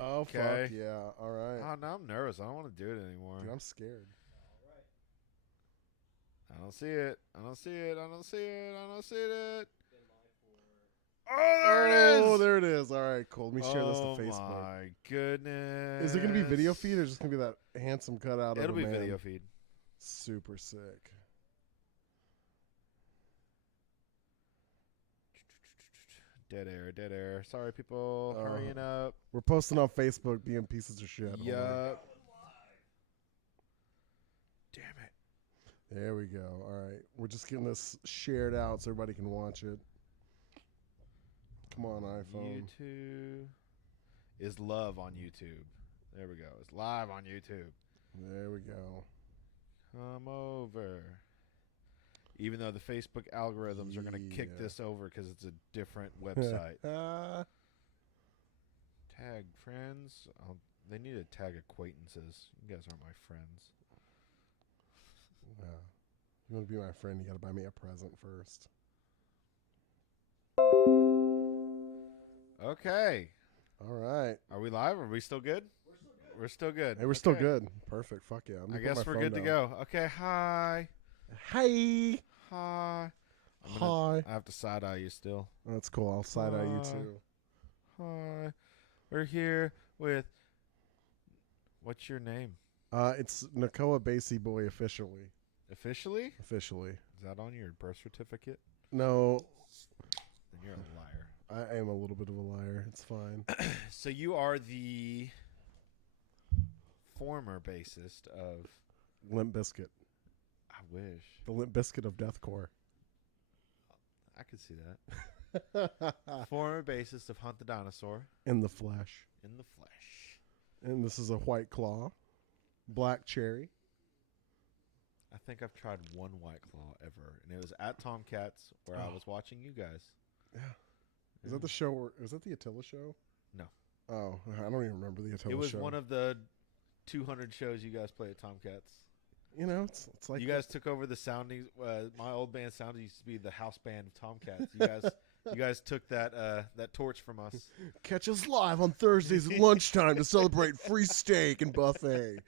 Oh, Okay. fuck yeah. All right. Oh, now I'm nervous. I don't want to do it anymore. Dude, I'm scared. I don't see it. I don't see it. I don't see it. I don't see it. Oh, there it Oh, is. there it is. All right, cool. Let me share this to Oh Facebook. my goodness. Is it going to be video feed or just going to be that handsome cutout of It'll a be man? video feed. Super sick. Dead air, dead air. Sorry, people. Hurrying up. We're posting on Facebook being pieces of shit. Hold on. Yup. Damn it. There we go. All right. We're just getting this shared out so everybody can watch it. Come on, iPhone. YouTube is love on YouTube. There we go. It's live on YouTube. There we go. Come over. Even though the Facebook algorithms are going to kick this over because it's a different website. Tag friends. They need to tag acquaintances. You guys aren't my friends. Yeah. You want to be my friend, you got to buy me a present first. Okay. All right. Are we live? Are we still good? We're still good. Hey, we're still good. Perfect. Fuck yeah. I guess we're good to go. Okay, hi. Hey. Hi. Hi. I have to side-eye you still. That's cool. I'll side-eye you too. Hi. We're here with... What's your name? It's Nakoa Bassyboii officially. Officially? Officially. Is that on your birth certificate? No. Then you're a liar. I am a little bit of a liar. It's fine. So you are the former bassist of... Limp Bizkit. I wish. The Limp Bizkit of deathcore. I could see that. Former bassist of Hunt the Dinosaur. In the flesh. In the flesh. And this is a White Claw. Black Cherry. I think I've tried one White Claw ever, and it was at Tomcats where I was watching you guys. Yeah. Is that the show? Was that the Attila show? No. Oh, I don't even remember the Attila show. It was one of the 200 shows you guys play at Tomcats. You know, it's like you guys took over the sounding. My old band sounding used to be the house band of Tomcats. You guys took that torch from us. Catch us live on Thursdays at lunchtime to celebrate free steak and buffet.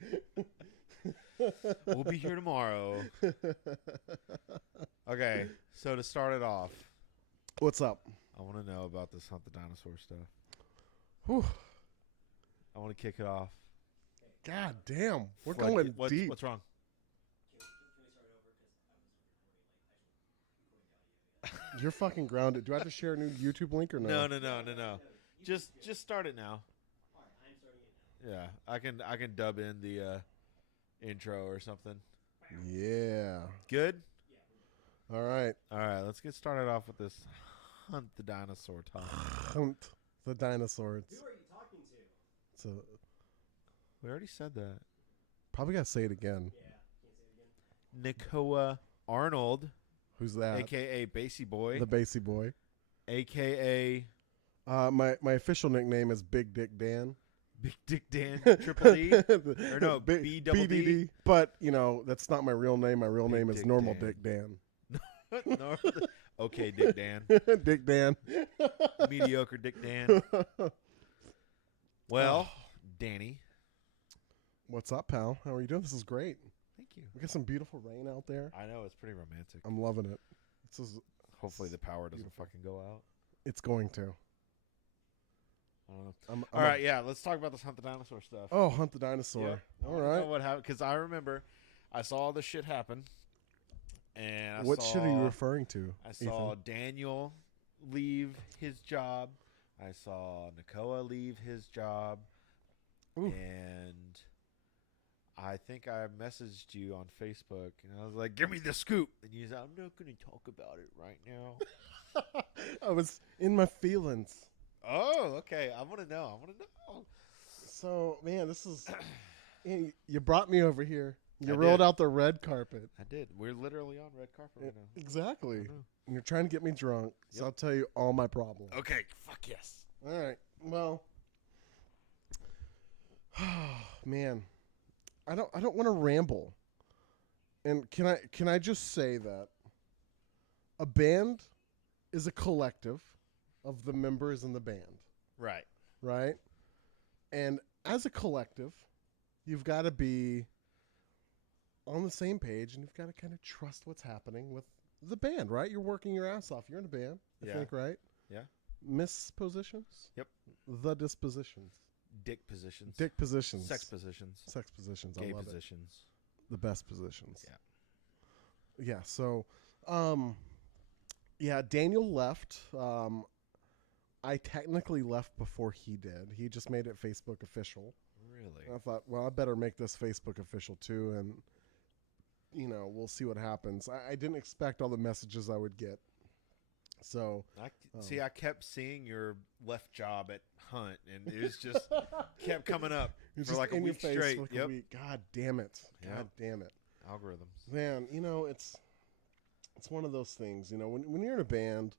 We'll be here tomorrow. Okay, so to start it off, what's up? I want to know about this Hunt the Dinosaur stuff. Whew. I want to kick it off. God damn, we're going deep. What's wrong? You're fucking grounded. Do I have to share a new YouTube link or no? No. Just start it now. Yeah, I can dub in the intro or something. Yeah. Good? All right. Let's get started off with this Hunt the Dinosaur topic. Hunt the Dinosaur. Who are you talking to? We already said that. Probably got to say it again. Yeah, can't say it again. Nakoa Arnold. Who's that? A.K.A. Bassyboii. The Bassyboii. A.K.A. My official nickname is Big Dick Dan. Big Dick Dan, Triple D, or no, B double D. But you know that's not my real name. My real Big name is Dick Normal Dan. Dick Dan. No. Okay, Dick Dan. Dick Dan. Mediocre Dick Dan. Well, Danny. What's up, pal? How are you doing? This is great. Thank you. We got some beautiful rain out there. I know, it's pretty romantic. I'm loving it. Hopefully the power doesn't fucking go out. It's going to. I don't know. All right, yeah, let's talk about this Hunt the Dinosaur stuff. Oh, Hunt the Dinosaur. Yep. All right. What happened? Because I remember I saw all this shit happen. And what shit are you referring to? I saw Ethan? Daniel leave his job. I saw Nakoa leave his job. Ooh. And I think I messaged you on Facebook, and I was like, give me the scoop. And you said, I'm not going to talk about it right now. I was in my feelings. Oh, okay. I want to know. So, man, this is... you brought me over here. You I rolled did. out the red carpet. I did. We're literally on red carpet right now. Exactly. I know. And you're trying to get me drunk, so Yep. I'll tell you all my problems. Okay, fuck yes. All right. Well, man, I don't want to ramble. And can I just say that a band is a collective of the members in the band, Right. right? And as a collective, you've got to be on the same page, and you've got to kind of trust what's happening with the band, right? You're working your ass off. You're in a band, I Yeah. think, right? Yeah. Mispositions? Yep. The dispositions. Dick positions. Dick positions. Sex positions. Sex positions. Gay I love positions. it. The best positions. Yeah. Yeah, so, yeah, Daniel left. I technically left before he did. He just made it Facebook official. Really? And I thought, well, I better make this Facebook official too, and we'll see what happens. I didn't expect all the messages I would get. So See, I kept seeing your left job at Hunt, and it was just kept coming up it's for just like a in your week face straight. for like Yep. a week. God damn it! God Yep. damn it! Algorithms. Man, it's one of those things. When you're in a band,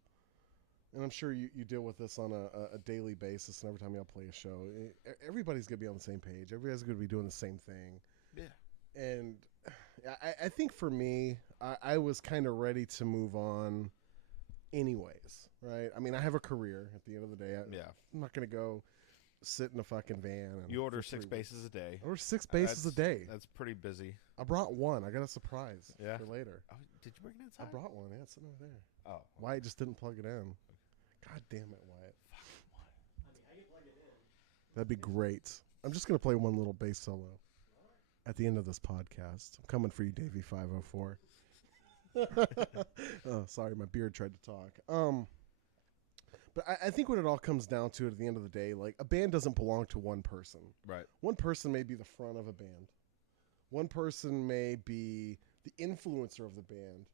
and I'm sure you deal with this on a daily basis, and every time y'all play a show, everybody's gonna be on the same page. Everybody's gonna be doing the same thing. Yeah. And I think for me, I was kind of ready to move on anyways, right? I mean, I have a career at the end of the day. I'm not going to go sit in a fucking van. And You order 6 basses a day. I order 6 basses a day. That's pretty busy. I brought one. I got a surprise for later. Oh, did you bring it inside? I brought one. Yeah, it's sitting over there. Oh. Wyatt just didn't plug it in. God damn it, Wyatt. I mean, I can plug it in. That'd be great. I'm just going to play one little bass solo at the end of this podcast. I'm coming for you, Davey 504. Oh, sorry, my beard tried to talk. But I think what it all comes down to at the end of the day, like, a band doesn't belong to one person. Right. One person may be the front of a band. One person may be the influencer of the band.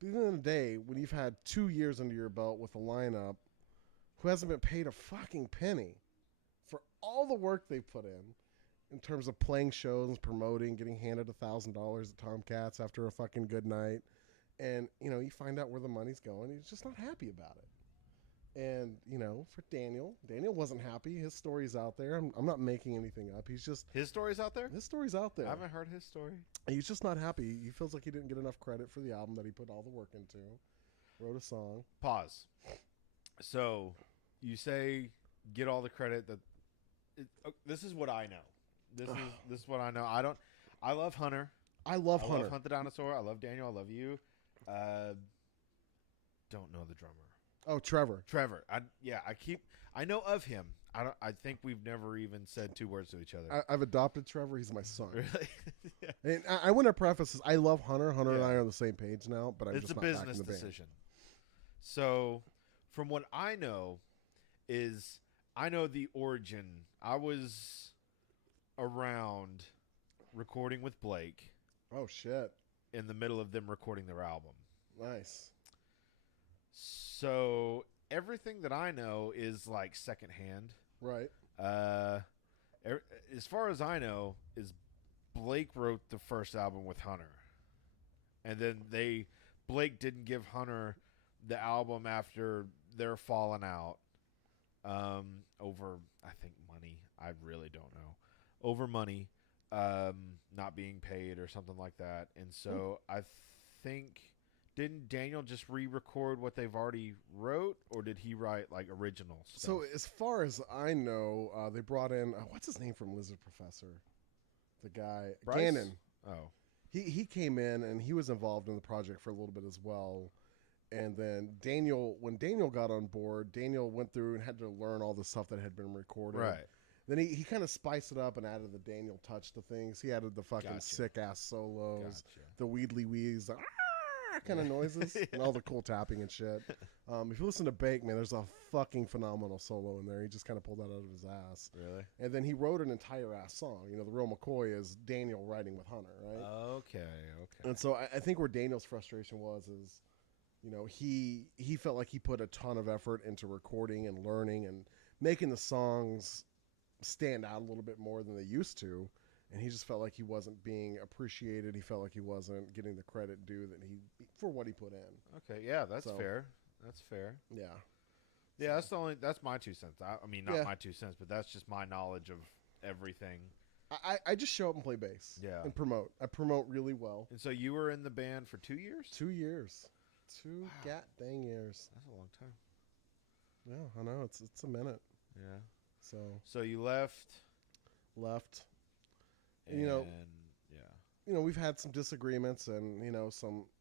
But at the end of the day, when you've had 2 years under your belt with a lineup who hasn't been paid a fucking penny for all the work they've put in terms of playing shows, promoting, getting handed $1,000 at Tomcats after a fucking good night, and you find out where the money's going, he's just not happy about it. And for Daniel wasn't happy. His story's out there. I'm not making anything up. His story's out there? His story's out there. I haven't heard his story. He's just not happy. He feels like he didn't get enough credit for the album that he put all the work into. Wrote a song. Pause. So, you say get all the credit that this is what I know. This is what I know. I love Hunter. I love Hunter. I love Hunt the Dinosaur. I love Daniel. I love you. Don't know the drummer. Oh, Trevor. I know of him. I think we've never even said 2 words to each other. I've adopted Trevor. He's my son. Really? Yeah. And I want to preface this. I love Hunter. Hunter and Yeah. I are on the same page now, but I'm It's just a not back in business the band. decision. So, from what I know is I know the origin. I was around recording with Blake Oh, shit. in the middle of them recording their album. Nice. So, everything that I know is like secondhand. Right. As far as I know, is Blake wrote the first album with Hunter, and then Blake didn't give Hunter the album after their falling out over, I think, money. I really don't know. Over money, not being paid or something like that. And so I think, didn't Daniel just re-record what they've already wrote, or did he write like original stuff? So as far as I know, they brought in, what's his name from Lizard Professor? The guy, Bryce? Gannon. Oh. He came in and he was involved in the project for a little bit as well. And then when Daniel got on board, Daniel went through and had to learn all the stuff that had been recorded. Right. Then he kind of spiced it up and added the Daniel touch to things. He added the fucking Gotcha. sick-ass solos, Gotcha. the weedly weeds, the kind of noises, and all the cool tapping and shit. If you listen to Bake, man, there's a fucking phenomenal solo in there. He just kind of pulled that out of his ass. Really? And then he wrote an entire ass song. The Real McCoy is Daniel writing with Hunter, right? Okay. And so I think where Daniel's frustration is, he felt like he put a ton of effort into recording and learning and making the songs stand out a little bit more than they used to. And he just felt like he wasn't being appreciated. He felt like he wasn't getting the credit due for what he put in. Okay. Yeah, that's So- fair. That's fair. Yeah. Yeah, that's my 2 cents. I mean, not Yeah. my 2 cents, but that's just my knowledge of everything. I just show up and play bass. Yeah. And promote. I promote really well. And so you were in the band for 2 years? 2 years. Two Wow. god dang years. That's a long time. Yeah, I know. It's a minute. Yeah. So So you left left. And You know, yeah, we've had some disagreements and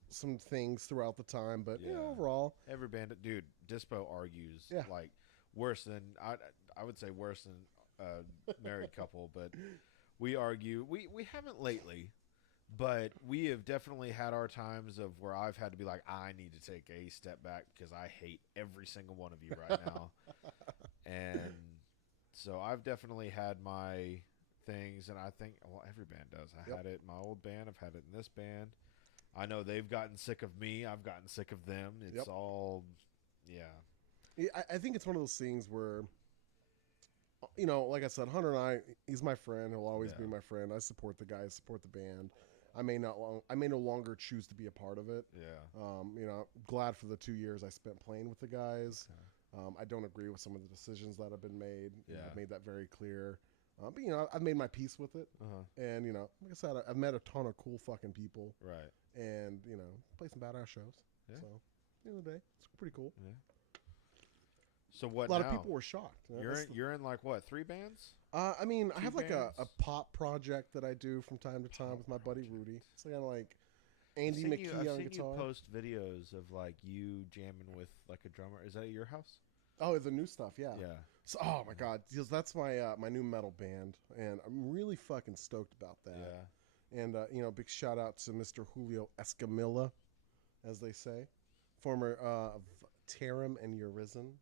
some things throughout the time, but Yeah. overall, every band, dude, Dispo argues Yeah. like worse than I would say worse than a married couple, but we argue. We haven't lately, but we have definitely had our times of where I've had to be like, I need to take a step back because I hate every single one of you right now. And so I've definitely had my things, and I think, well, every band does. I Yep. had it in my old band. I've had it in this band. I know they've gotten sick of me. I've gotten sick of them. It's Yep. all, yeah. I think it's one of those things where, like I said, Hunter and I, he's my friend. He'll always Yeah. be my friend. I support the guys, support the band. I may no longer choose to be a part of it. Yeah. Glad for the 2 years I spent playing with the guys. I don't agree with some of the decisions that have been made. Yeah. I've made that very clear. But I've made my peace with it. And like I said, I've met a ton of cool fucking people, Right. and play some badass shows. Yeah. So, at the end of the day, it's pretty cool. Yeah. So what A lot now? of people were shocked. You're in like what, 3 bands? I have like a bands? pop project that I do from time to time with my buddy Rudy. It's kind of like Andy McKee I've on seen guitar. you post videos of like you jamming with like a drummer. Is that at your house? Oh, the new stuff, yeah. Yeah. So, oh my god, because that's my my new metal band, and I'm really fucking stoked about that. Yeah. And big shout out to Mr. Julio Escamilla, as they say, former of Tarim and Urizen.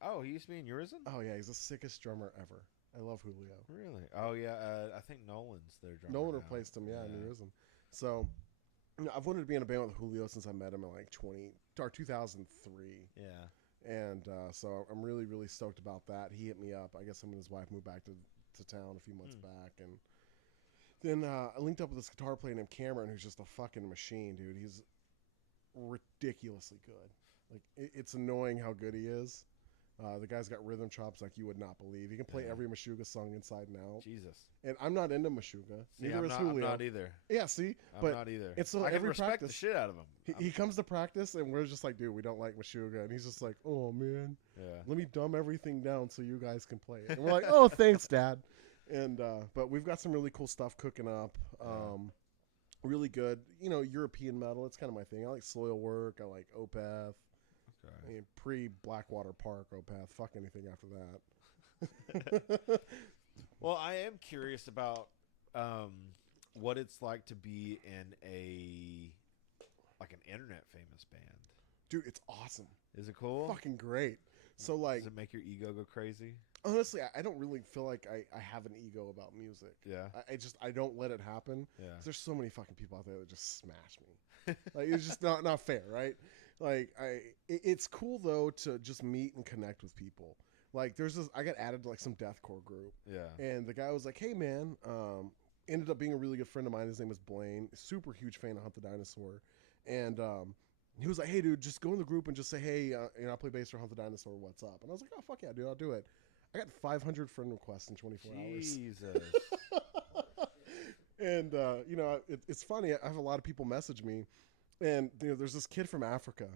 Oh, he used to be in Urizen? Oh yeah, he's the sickest drummer ever. I love Julio. Really? Oh yeah. I think Nolan's their drummer. Nolan now. replaced him, yeah, in Urizen. So, I've wanted to be in a band with Julio since I met him in like 2003. Yeah. And so I'm really, really stoked about that. He hit me up. I guess him and his wife moved back to town a few months back. And then I linked up with this guitar player named Cameron, who's just a fucking machine, dude. He's ridiculously good. Like, it's annoying how good he is. The guy's got rhythm chops like you would not believe. He can play Yeah. every Meshuggah song inside and out. Jesus. And I'm not into Meshuggah. See, Neither I'm is not, Julio. I'm not either. Yeah, see? I'm But not either. it's so I can every respect practice- the shit out of him. he comes to practice, and we're just like, dude, we don't like Meshuggah. And he's just like, oh, man. Yeah. Let me dumb everything down so you guys can play it. And we're like, oh, thanks, Dad. And but we've got some really cool stuff cooking up. Really good, European metal. It's kind of my thing. I like Soilwork. I like Opeth. Okay. I mean, pre-Blackwater Park Opeth. Fuck anything after that. Well, I am curious about what it's like to be in an internet famous band. Dude, it's awesome. Is it cool? Fucking great. So, like, Does it make your ego go crazy? honestly, I don't really feel like I have an ego about music. Yeah. I don't let it happen. Yeah. 'Cause there's so many fucking people out there that just smash me. Like, it's just not fair, right? Like, it's cool though to just meet and connect with people. Like, I got added to like some deathcore group, Yeah. and the guy was like, "Hey, man," ended up being a really good friend of mine. His name is Blaine. Super huge fan of Hunt the Dinosaur, and he was like, "Hey, dude, just go in the group and just say, hey, I play bass for Hunt the Dinosaur. What's up?" And I was like, "Oh, fuck yeah, dude, I'll do it." I got 500 friend requests in 24 hours. Jesus. And it's funny. I have a lot of people message me, and there's this kid from Africa,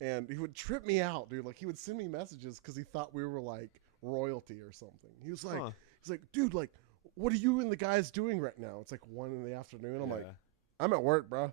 and he would trip me out, dude. Like, he would send me messages because he thought we were like royalty or something. He was like, Huh. he's like, dude, like, what are you and the guys doing right now? It's like 1 in the afternoon. I'm like, Yeah. I'm at work, bro.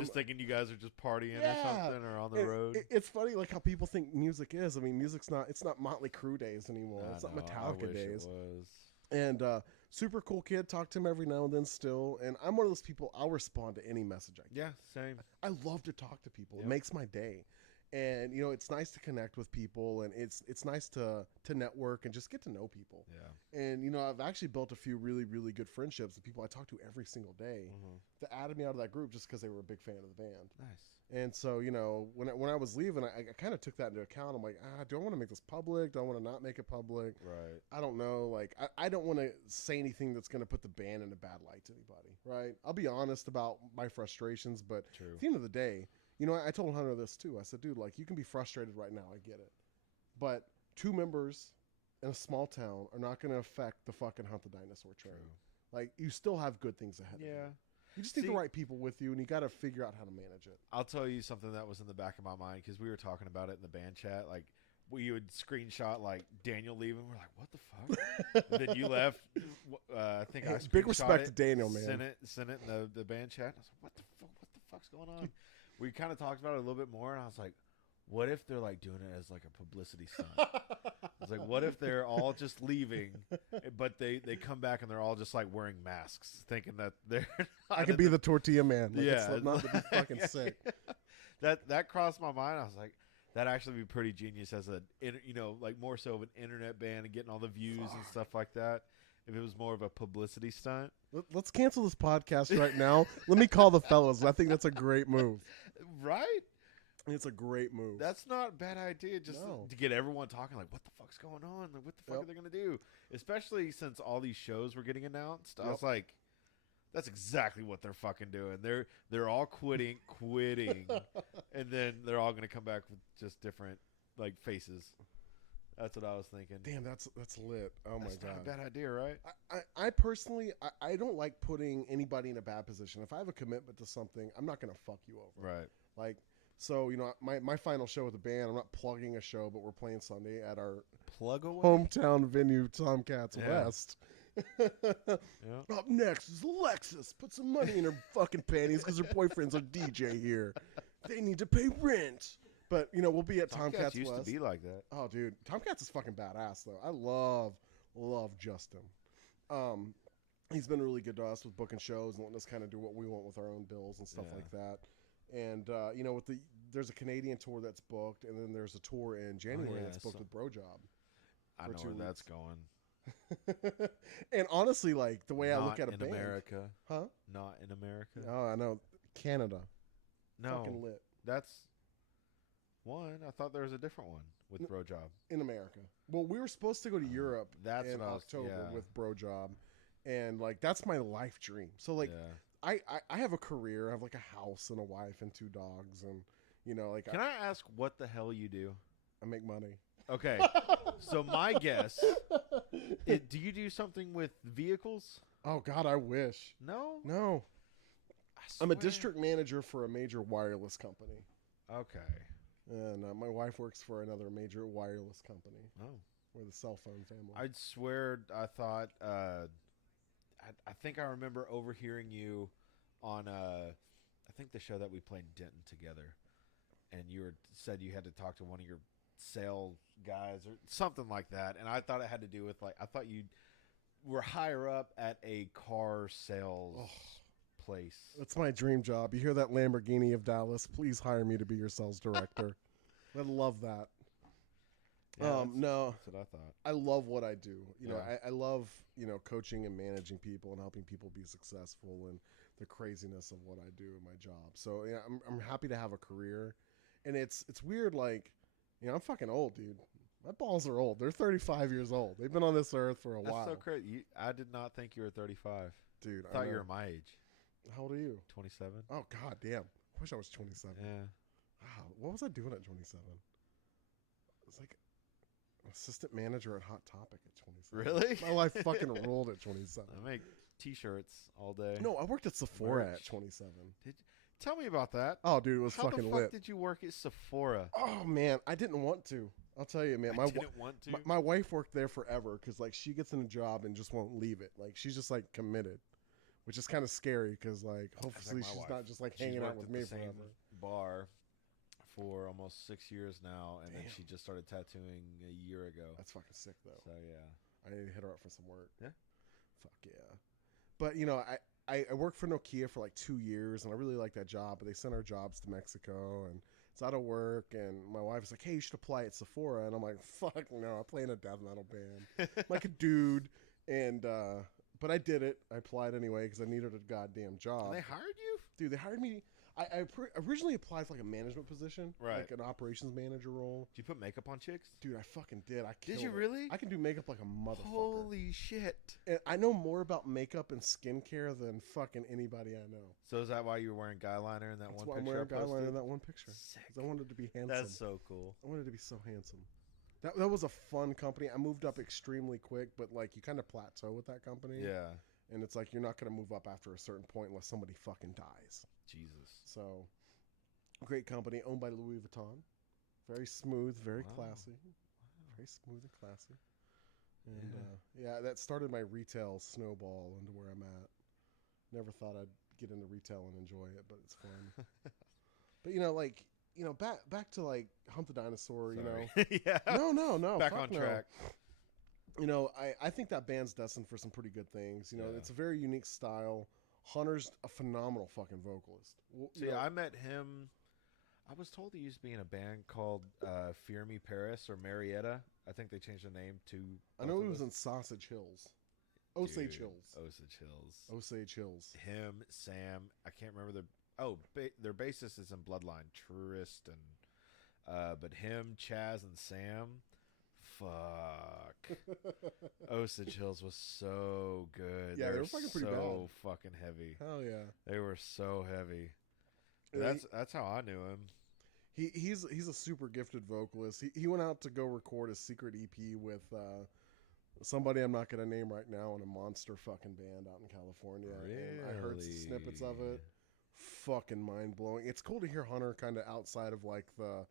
Just thinking you guys are just partying or Yeah. something or on the And road. it's funny, like, how people think music is. I mean, music's not. It's not Motley Crue days anymore. I It's not know, I Metallica wish days. It was. And super cool kid. Talk to him every now and then still. And I'm one of those people. I'll respond to any message I get. Yeah, same. I love to talk to people. Yep. It makes my day. And it's nice to connect with people, and it's nice to network and just get to know people. Yeah. And I've actually built a few really, really good friendships with people I talk to every single day that added me out of that group just because they were a big fan of the band. Nice. And so when I was leaving, I kind of took that into account. I'm like, do I want to make this public? Do I want to not make it public? Right. I don't know. Like, I don't want to say anything that's going to put the band in a bad light to anybody, right? I'll be honest about my frustrations, but True. at the end of the day, I told Hunter this too. I said, dude, like, you can be frustrated right now. I get it. But 2 members in a small town are not going to affect the fucking Hunt the Dinosaur train. True. Like, you still have good things ahead of you. Yeah. You just need the See- right people with you, and you got to figure out how to manage it. I'll tell you something that was in the back of my mind because we were talking about it in the band chat. Like, we would screenshot like Daniel leaving. We're like, what the fuck? And then you left. I think I Big respect to screenshot Daniel, it, man. Sent it in the band chat. I was like, what the fuck's going on? We kind of talked about it a little bit more, and I was like, what if they're like doing it as like a publicity stunt? I was like, what if they're all just leaving, but they come back and they're all just like wearing masks, thinking that they're. I could be the tortilla man. Like, yeah, it's not to be fucking sick. That crossed my mind. I was like, that'd actually be pretty genius as a, like more so of an internet band and getting all the views and stuff like that. If it was more of a publicity stunt. Let's cancel this podcast right now. Let me call the fellas. I think that's a great move. Right? It's a great move. That's not a bad idea. Just to get everyone talking, like, what the fuck's going on? Like, what the fuck are they going to do? Especially since all these shows were getting announced. I was like, that's exactly what they're fucking doing. They're all quitting, and then they're all going to come back with just different like faces. That's what I was thinking. Damn, that's lit. Oh my god, that's not a bad idea, right? I personally, I don't like putting anybody in a bad position. If I have a commitment to something, I'm not gonna fuck you over. Right. Like, so my final show with the band. I'm not plugging a show, but we're playing Sunday at our plug away hometown venue, Tomcats Yeah. West. Yeah. Up next is Alexis. Put some money in her fucking panties because her boyfriend's a DJ here. They need to pay rent. But, we'll be at Tomcats used West. to be like that. Oh, dude. Tomcats is fucking badass, though. I love Justin. He's been really good to us with booking shows and letting us kind of do what we want with our own bills and stuff like that. And, there's a Canadian tour that's booked, and then there's a tour in January that's booked with Bro Job. I know where that's going. And honestly, like, the way Not I look at a in band. America. Huh? Not in America. Oh, I know. Canada. No. Fucking lit. That's one. I thought there was a different one with Bro Job. In America. Well, we were supposed to go to Europe in October with Bro Job. And, like, that's my life dream. So, like, I have a career. I have, like, a house and a wife and 2 dogs. And, like... Can I ask what the hell you do? I make money. Okay. So my guess, do you do something with vehicles? Oh, God, I wish. No? I'm a district manager for a major wireless company. Okay. And my wife works for another major wireless company. Oh. We're the cell phone family. I'd swear I thought, I think I remember overhearing you on, I think the show that we played in Denton together. And you said you had to talk to one of your sales guys or something like that. And I thought it had to do with, like, I thought you were higher up at a car sales place. That's my dream job. You hear that, Lamborghini of Dallas? Please hire me to be your sales director. I'd love that. Yeah, no, that's what I thought. I love what I do. I love, coaching and managing people and helping people be successful and the craziness of what I do in my job. So, I'm happy to have a career. And it's weird, like, I'm fucking old, dude. My balls are old. They're 35 years old. They've been on this earth for a while. That's so crazy. I did not think you were 35. Dude, I thought you were my age. How old are you? 27. Oh, god damn. I wish I was 27. Yeah. Wow. What was I doing at 27? I was like assistant manager at Hot Topic at 27. Really? My life fucking rolled at 27. I make T-shirts all day. No, I worked at Sephora at 27. Did you? Tell me about that. Oh, dude, it was How fucking the fuck lit. did you work at Sephora? Oh, man, I didn't want to. I'll tell you, man. I didn't want to. My wife worked there forever because, like, she gets in a job and just won't leave it. Like, she's just, like, committed, which is kind of scary because, like, hopefully she's not just, like, hanging out with me forever. Bar for almost 6 years now, and then she just started tattooing a year ago. That's fucking sick, though. So, yeah. I need to hit her up for some work. Yeah. Fuck yeah. But, I worked for Nokia for like 2 years, and I really liked that job, but they sent our jobs to Mexico, and it's out of work, and my wife was like, hey, you should apply at Sephora, and I'm like, fuck no, I play in a death metal band. I'm like a dude, and, but I did it. I applied anyway, because I needed a goddamn job. And they hired you? Dude, they hired me. I originally applied for like a management position, like an operations manager role. Did you put makeup on chicks? Dude, I fucking did. Did you really? I can do makeup like a motherfucker. Holy shit. And I know more about makeup and skincare than fucking anybody I know. So is that why you were wearing guy liner in that That's one why picture? I'm wearing guy liner in that one picture. Sick. 'Cause I wanted to be handsome. That's so cool. I wanted to be so handsome. That was a fun company. I moved up extremely quick, but like you kind of plateau with that company. Yeah. And it's like you're not going to move up after a certain point unless somebody fucking dies. Jesus. So, great company owned by Louis Vuitton. Very smooth, very Wow. classy. Very smooth and classy. And yeah, that started my retail snowball into where I'm at. Never thought I'd get into retail and enjoy it, but it's fun. But like back to like Hunt the Dinosaur. Sorry. Yeah. No. Back fuck on no. track. I think that band's destined for some pretty good things. Yeah. It's a very unique style. Hunter's a phenomenal fucking vocalist. See, I met him. I was told he used to be in a band called Fear Me Paris or Marietta. I think they changed the name to. I know he was in Sausage Hills. Osage Hills. Osage Hills. Osage Hills. Him, Sam. I can't remember their bassist is in Bloodline, Tristan. But him, Chaz, and Sam. Fuck. Osage Hills was so good. Yeah, they were fucking pretty so fucking heavy. Hell yeah. They were so heavy. Yeah, That's how I knew him. He's a super gifted vocalist. He went out to go record a secret EP with somebody I'm not gonna name right now in a monster fucking band out in California. And I heard some snippets of it. Fucking mind blowing. It's cool to hear Hunter kind of outside of like the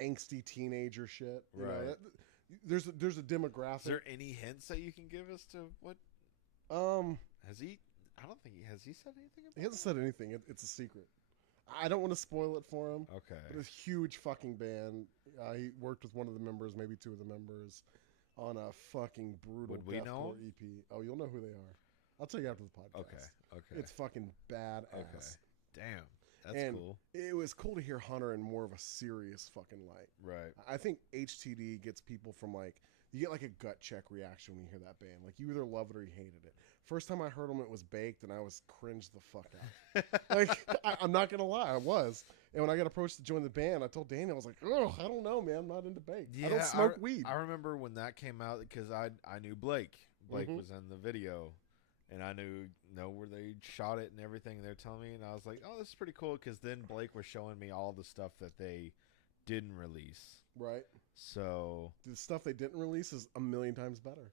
angsty teenager shit. You know, Right. there's a demographic. Is there any hints that you can give us to what has he? I don't think has he said anything about. He hasn't said anything. It's a secret. I don't want to spoil it for him. Okay. But it's a huge fucking band. He worked with one of the members, maybe two of the members, on a fucking brutal Would we know deathcore EP. Oh, you'll know who they are. I'll tell you after the podcast. Okay. It's fucking badass. Okay. Damn. That's And cool. It was cool to hear Hunter in more of a serious fucking light. Right. I think HTD gets people from like, you get like a gut check reaction when you hear that band. Like you either love it or you hated it. First time I heard them, it was Baked, and I was cringed the fuck out. Like I'm not gonna lie, I was. And when I got approached to join the band, I told Danny, I was like, oh, I don't know, man, I'm not into Baked. I don't smoke weed. I remember when that came out because I knew Blake. Blake Mhm. was in the video, and I knew where they shot it and everything. And they're telling me, and I was like, oh, this is pretty cool. Because then Blake was showing me all the stuff that they didn't release. Right. So The stuff they didn't release is a million times better.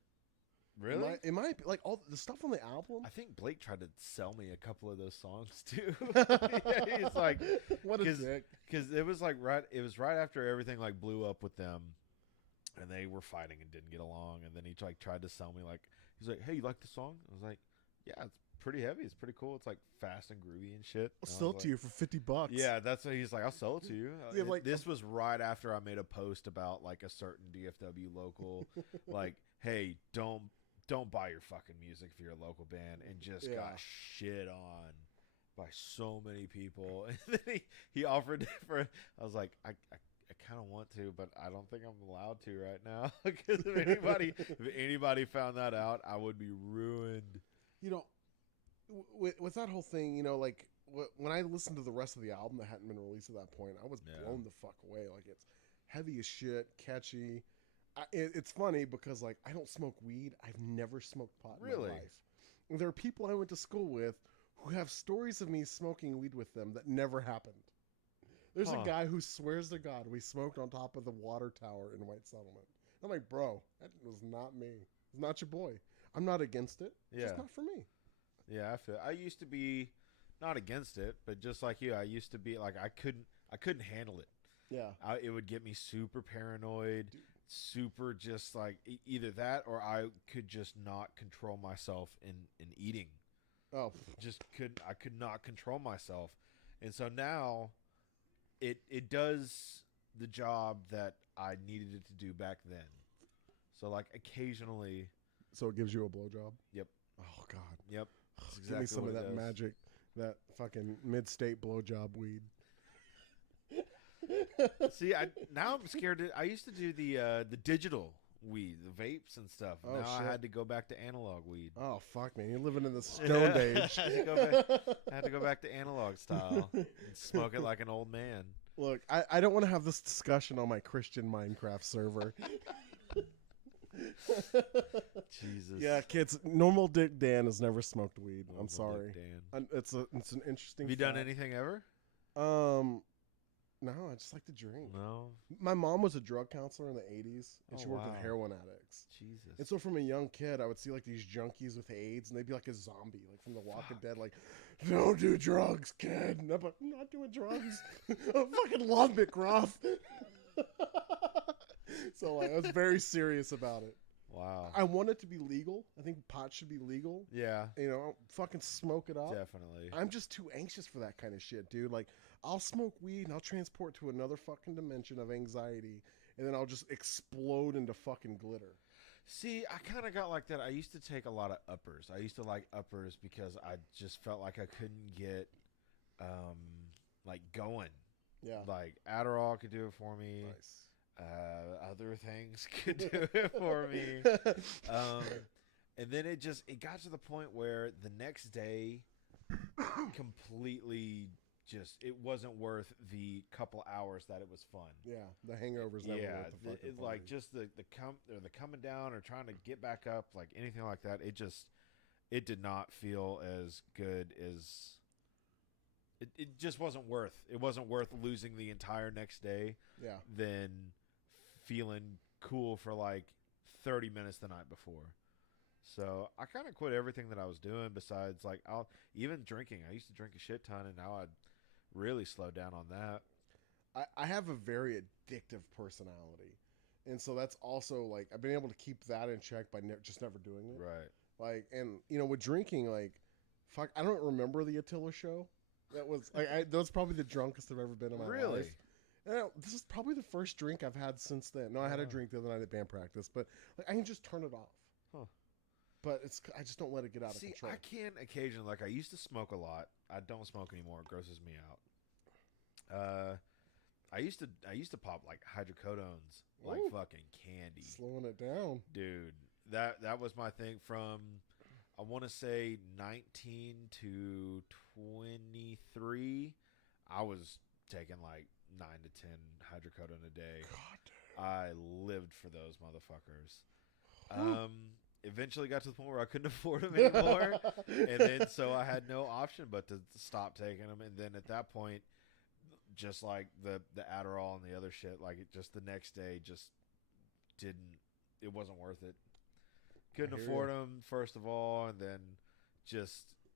really, It might be like all the stuff on the album. I think Blake tried to sell me a couple of those songs too. Yeah, he's like, what a dick. because it was like it was right after everything like blew up with them, and they were fighting and didn't get along. And then he like tried to sell me like he's like, hey, you like the song? I was like, yeah, it's pretty heavy. It's pretty cool. It's like fast and groovy and shit. I'll And I sell was it to like, you for $50. Yeah, that's what he's like. I'll sell it to you. Yeah, like- This was right after I made a post about like a certain DFW local, like, hey, don't buy your fucking music if you're a local band, and just Yeah. got shit on by so many people. And then he offered it for. I was like, I kind of want to, but I don't think I'm allowed to right now because if anybody found that out, I would be ruined. You know, with that whole thing, like when I listened to the rest of the album that hadn't been released at that point, I was Yeah. blown the fuck away. Like it's heavy as shit, catchy. It's funny because like I don't smoke weed. I've never smoked pot in Really? my life. And there are people I went to school with who have stories of me smoking weed with them that never happened. There's Huh. a guy who swears to God we smoked on top of the water tower in White Settlement. I'm like, bro, that was not me. It's not your boy. I'm not against it. It's Yeah. just not for me. Yeah, I used to be not against it, but just like you, I used to be like I couldn't handle it. Yeah. It would get me super paranoid, super just like either that or I could just not control myself in eating. Oh, I could not control myself. And so now it does the job that I needed it to do back then. So like occasionally, so it gives you a blowjob? Yep. Oh, God. Yep. That's Give me exactly some what of it that does. magic, that fucking mid-state blowjob weed. See, now I'm scared. I used to do the digital weed, the vapes and stuff. Oh, now shit. I had to go back to analog weed. Oh, fuck, man. You're living in the stoned age. I had to go back to analog style and smoke it like an old man. Look, I don't want to have this discussion on my Christian Minecraft server. Jesus. Yeah, kids, normal Dick Dan has never smoked weed. Normal I'm Dick sorry. Dan. It's an interesting Have you done fact. anything ever? No, I just like to drink. No. My mom was a drug counselor in the 80s, and Oh, she worked with wow. heroin addicts. Jesus. And so from a young kid, I would see like these junkies with AIDS, and they'd be like a zombie, like from The Walking Dead, like, don't do drugs, kid. And I'm like, I'm not doing drugs. I fucking love McGruff. So like, I was very serious about it. Wow. I want it to be legal. I think pot should be legal. Yeah, You know, fucking smoke it up. definitely. I'm just too anxious for that kind of shit, dude. Like, I'll smoke weed and I'll transport to another fucking dimension of anxiety, and then I'll just explode into fucking glitter. See, I kind of got like that. I used to take a lot of uppers. I used to like uppers because I just felt like I couldn't get, like going. Yeah. Like Adderall could do it for me. Nice. Other things could do it for me. And then it got to the point where the next day completely it wasn't worth the couple hours that it was fun. Yeah, the hangovers never Yeah, worth the fucking like party. just the coming down or trying to get back up, like anything like that. It did not feel as good as it just wasn't worth. It wasn't worth losing the entire next day Yeah. than feeling cool for like 30 minutes the night before. So I kind of quit everything that I was doing besides like even drinking. I used to drink a shit ton, and now I'd really slow down on that. I have a very addictive personality. And so that's also like, I've been able to keep that in check by just never doing it. Right. Like, and you know, with drinking, like, fuck, I don't remember the Attila show. That was like, that was probably the drunkest I've ever been in my Really? life. This is probably the first drink I've had since then. No, I had a drink the other night at band practice, but like, I can just turn it off. Huh. But I just don't let it get out of See, control. I can occasionally, like I used to smoke a lot. I don't smoke anymore. It grosses me out. I used to pop like hydrocodones like Ooh. fucking candy. Slowing it down. Dude, that was my thing from I want to say 19 to 23. I was taking like 9 to 10 hydrocodone a day. God, dude. I lived for those motherfuckers. Eventually got to the point where I couldn't afford them anymore, and then so I had no option but to stop taking them. And then at that point, just like the Adderall and the other shit, like it just the next day just didn't. It wasn't worth it. Couldn't afford them first of all, and then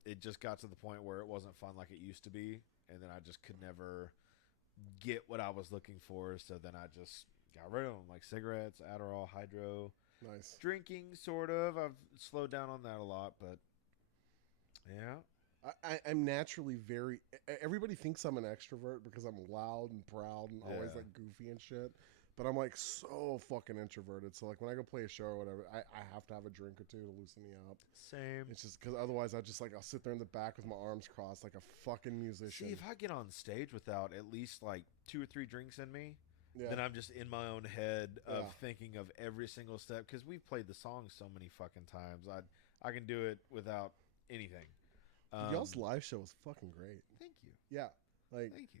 it just got to the point where it wasn't fun like it used to be, and then I just could never get what I was looking for. So then I just got rid of them, like cigarettes, Adderall, hydro. Nice. Drinking, sort of. I've slowed down on that a lot, but yeah. I'm naturally very. Everybody thinks I'm an extrovert because I'm loud and proud and always Yeah. like goofy and shit. But I'm like so fucking introverted. So like when I go play a show or whatever, I have to have a drink or two to loosen me up. Same. It's just because otherwise I'll sit there in the back with my arms crossed like a fucking musician. See, if I get on stage without at least like 2 or 3 drinks in me, Yeah. then I'm just in my own head of Yeah. thinking of every single step because we've played the song so many fucking times. I can do it without anything. Y'all's live show was fucking great. Thank you. Yeah. Like Thank you.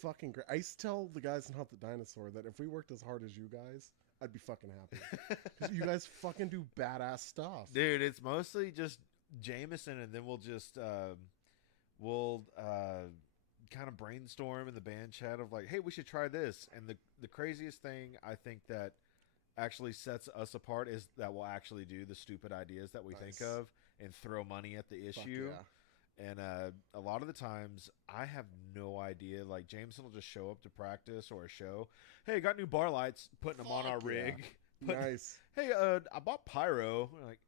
fucking great. I used to tell the guys in Hunt the Dinosaur that if we worked as hard as you guys, I'd be fucking happy. 'Cause you guys fucking do badass stuff. Dude, it's mostly just Jameson, and then we'll just kind of brainstorm in the band chat of like, hey, we should try this. And the craziest thing I think that actually sets us apart is that we'll actually do the stupid ideas that we think Nice. of and throw money at the Fuck issue. yeah. And a lot of the times, I have no idea. Like, Jameson will just show up to practice or a show. Hey, got new bar lights, putting them on our Fuck yeah. rig. Nice. Hey, I bought pyro. We're like,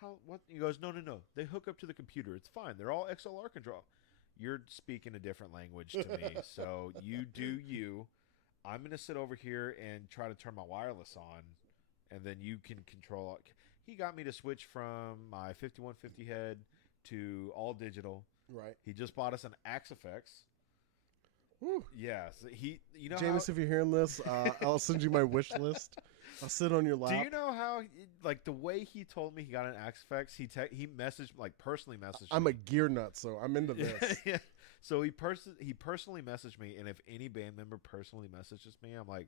how? What? He goes, no. They hook up to the computer. It's fine. They're all XLR control. You're speaking a different language to me. So you do you. I'm going to sit over here and try to turn my wireless on, and then you can control it. He got me to switch from my 5150 head to all digital. Right. He just bought us an Axe Effects. Woo. Yeah, so you know Jameis, how, if you're hearing this, I'll send you my wish list. I'll sit on your lap. do you know how like the way he told me he got an Axe Effects? He messaged like personally messaged. I'm me. a gear nut, so I'm into this. Yeah. So he personally messaged me, and if any band member personally messages me, I'm like,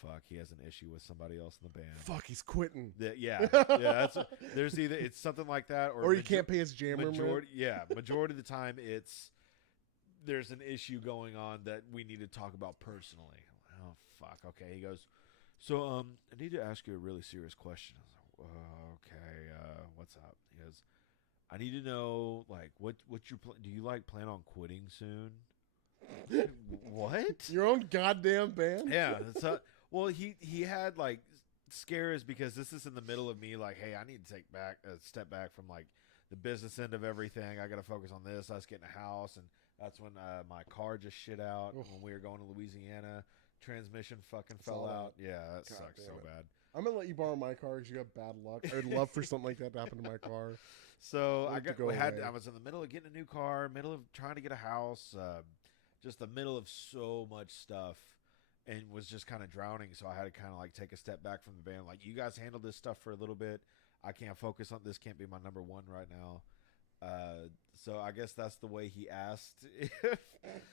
fuck, he has an issue with somebody else in the band. Fuck, he's quitting. Yeah. There's either it's something like that, or Or you can't pay his jammer. majority of the time it's there's an issue going on that we need to talk about personally. Oh fuck, okay. He goes, so I need to ask you a really serious question. I was like, okay, what's up? He goes, I need to know like what you do you like plan on quitting soon? What? Your own goddamn band? Yeah. So, well, he had like scares because this is in the middle of me like, hey, I need to take back a step back from like the business end of everything. I got to focus on this. I was getting a house, and that's when my car just shit out when we were going to Louisiana. Transmission fucking fell out. Yeah, that sucks so bad. I'm gonna let you borrow my car because you got bad luck. I'd love for something like that to happen to my car. So I I was in the middle of getting a new car, middle of trying to get a house, just the middle of so much stuff, and was just kind of drowning. So I had to kind of like take a step back from the band. Like, you guys handle this stuff for a little bit. I can't focus on this. Can't be my number one right now. So I guess that's the way he asked.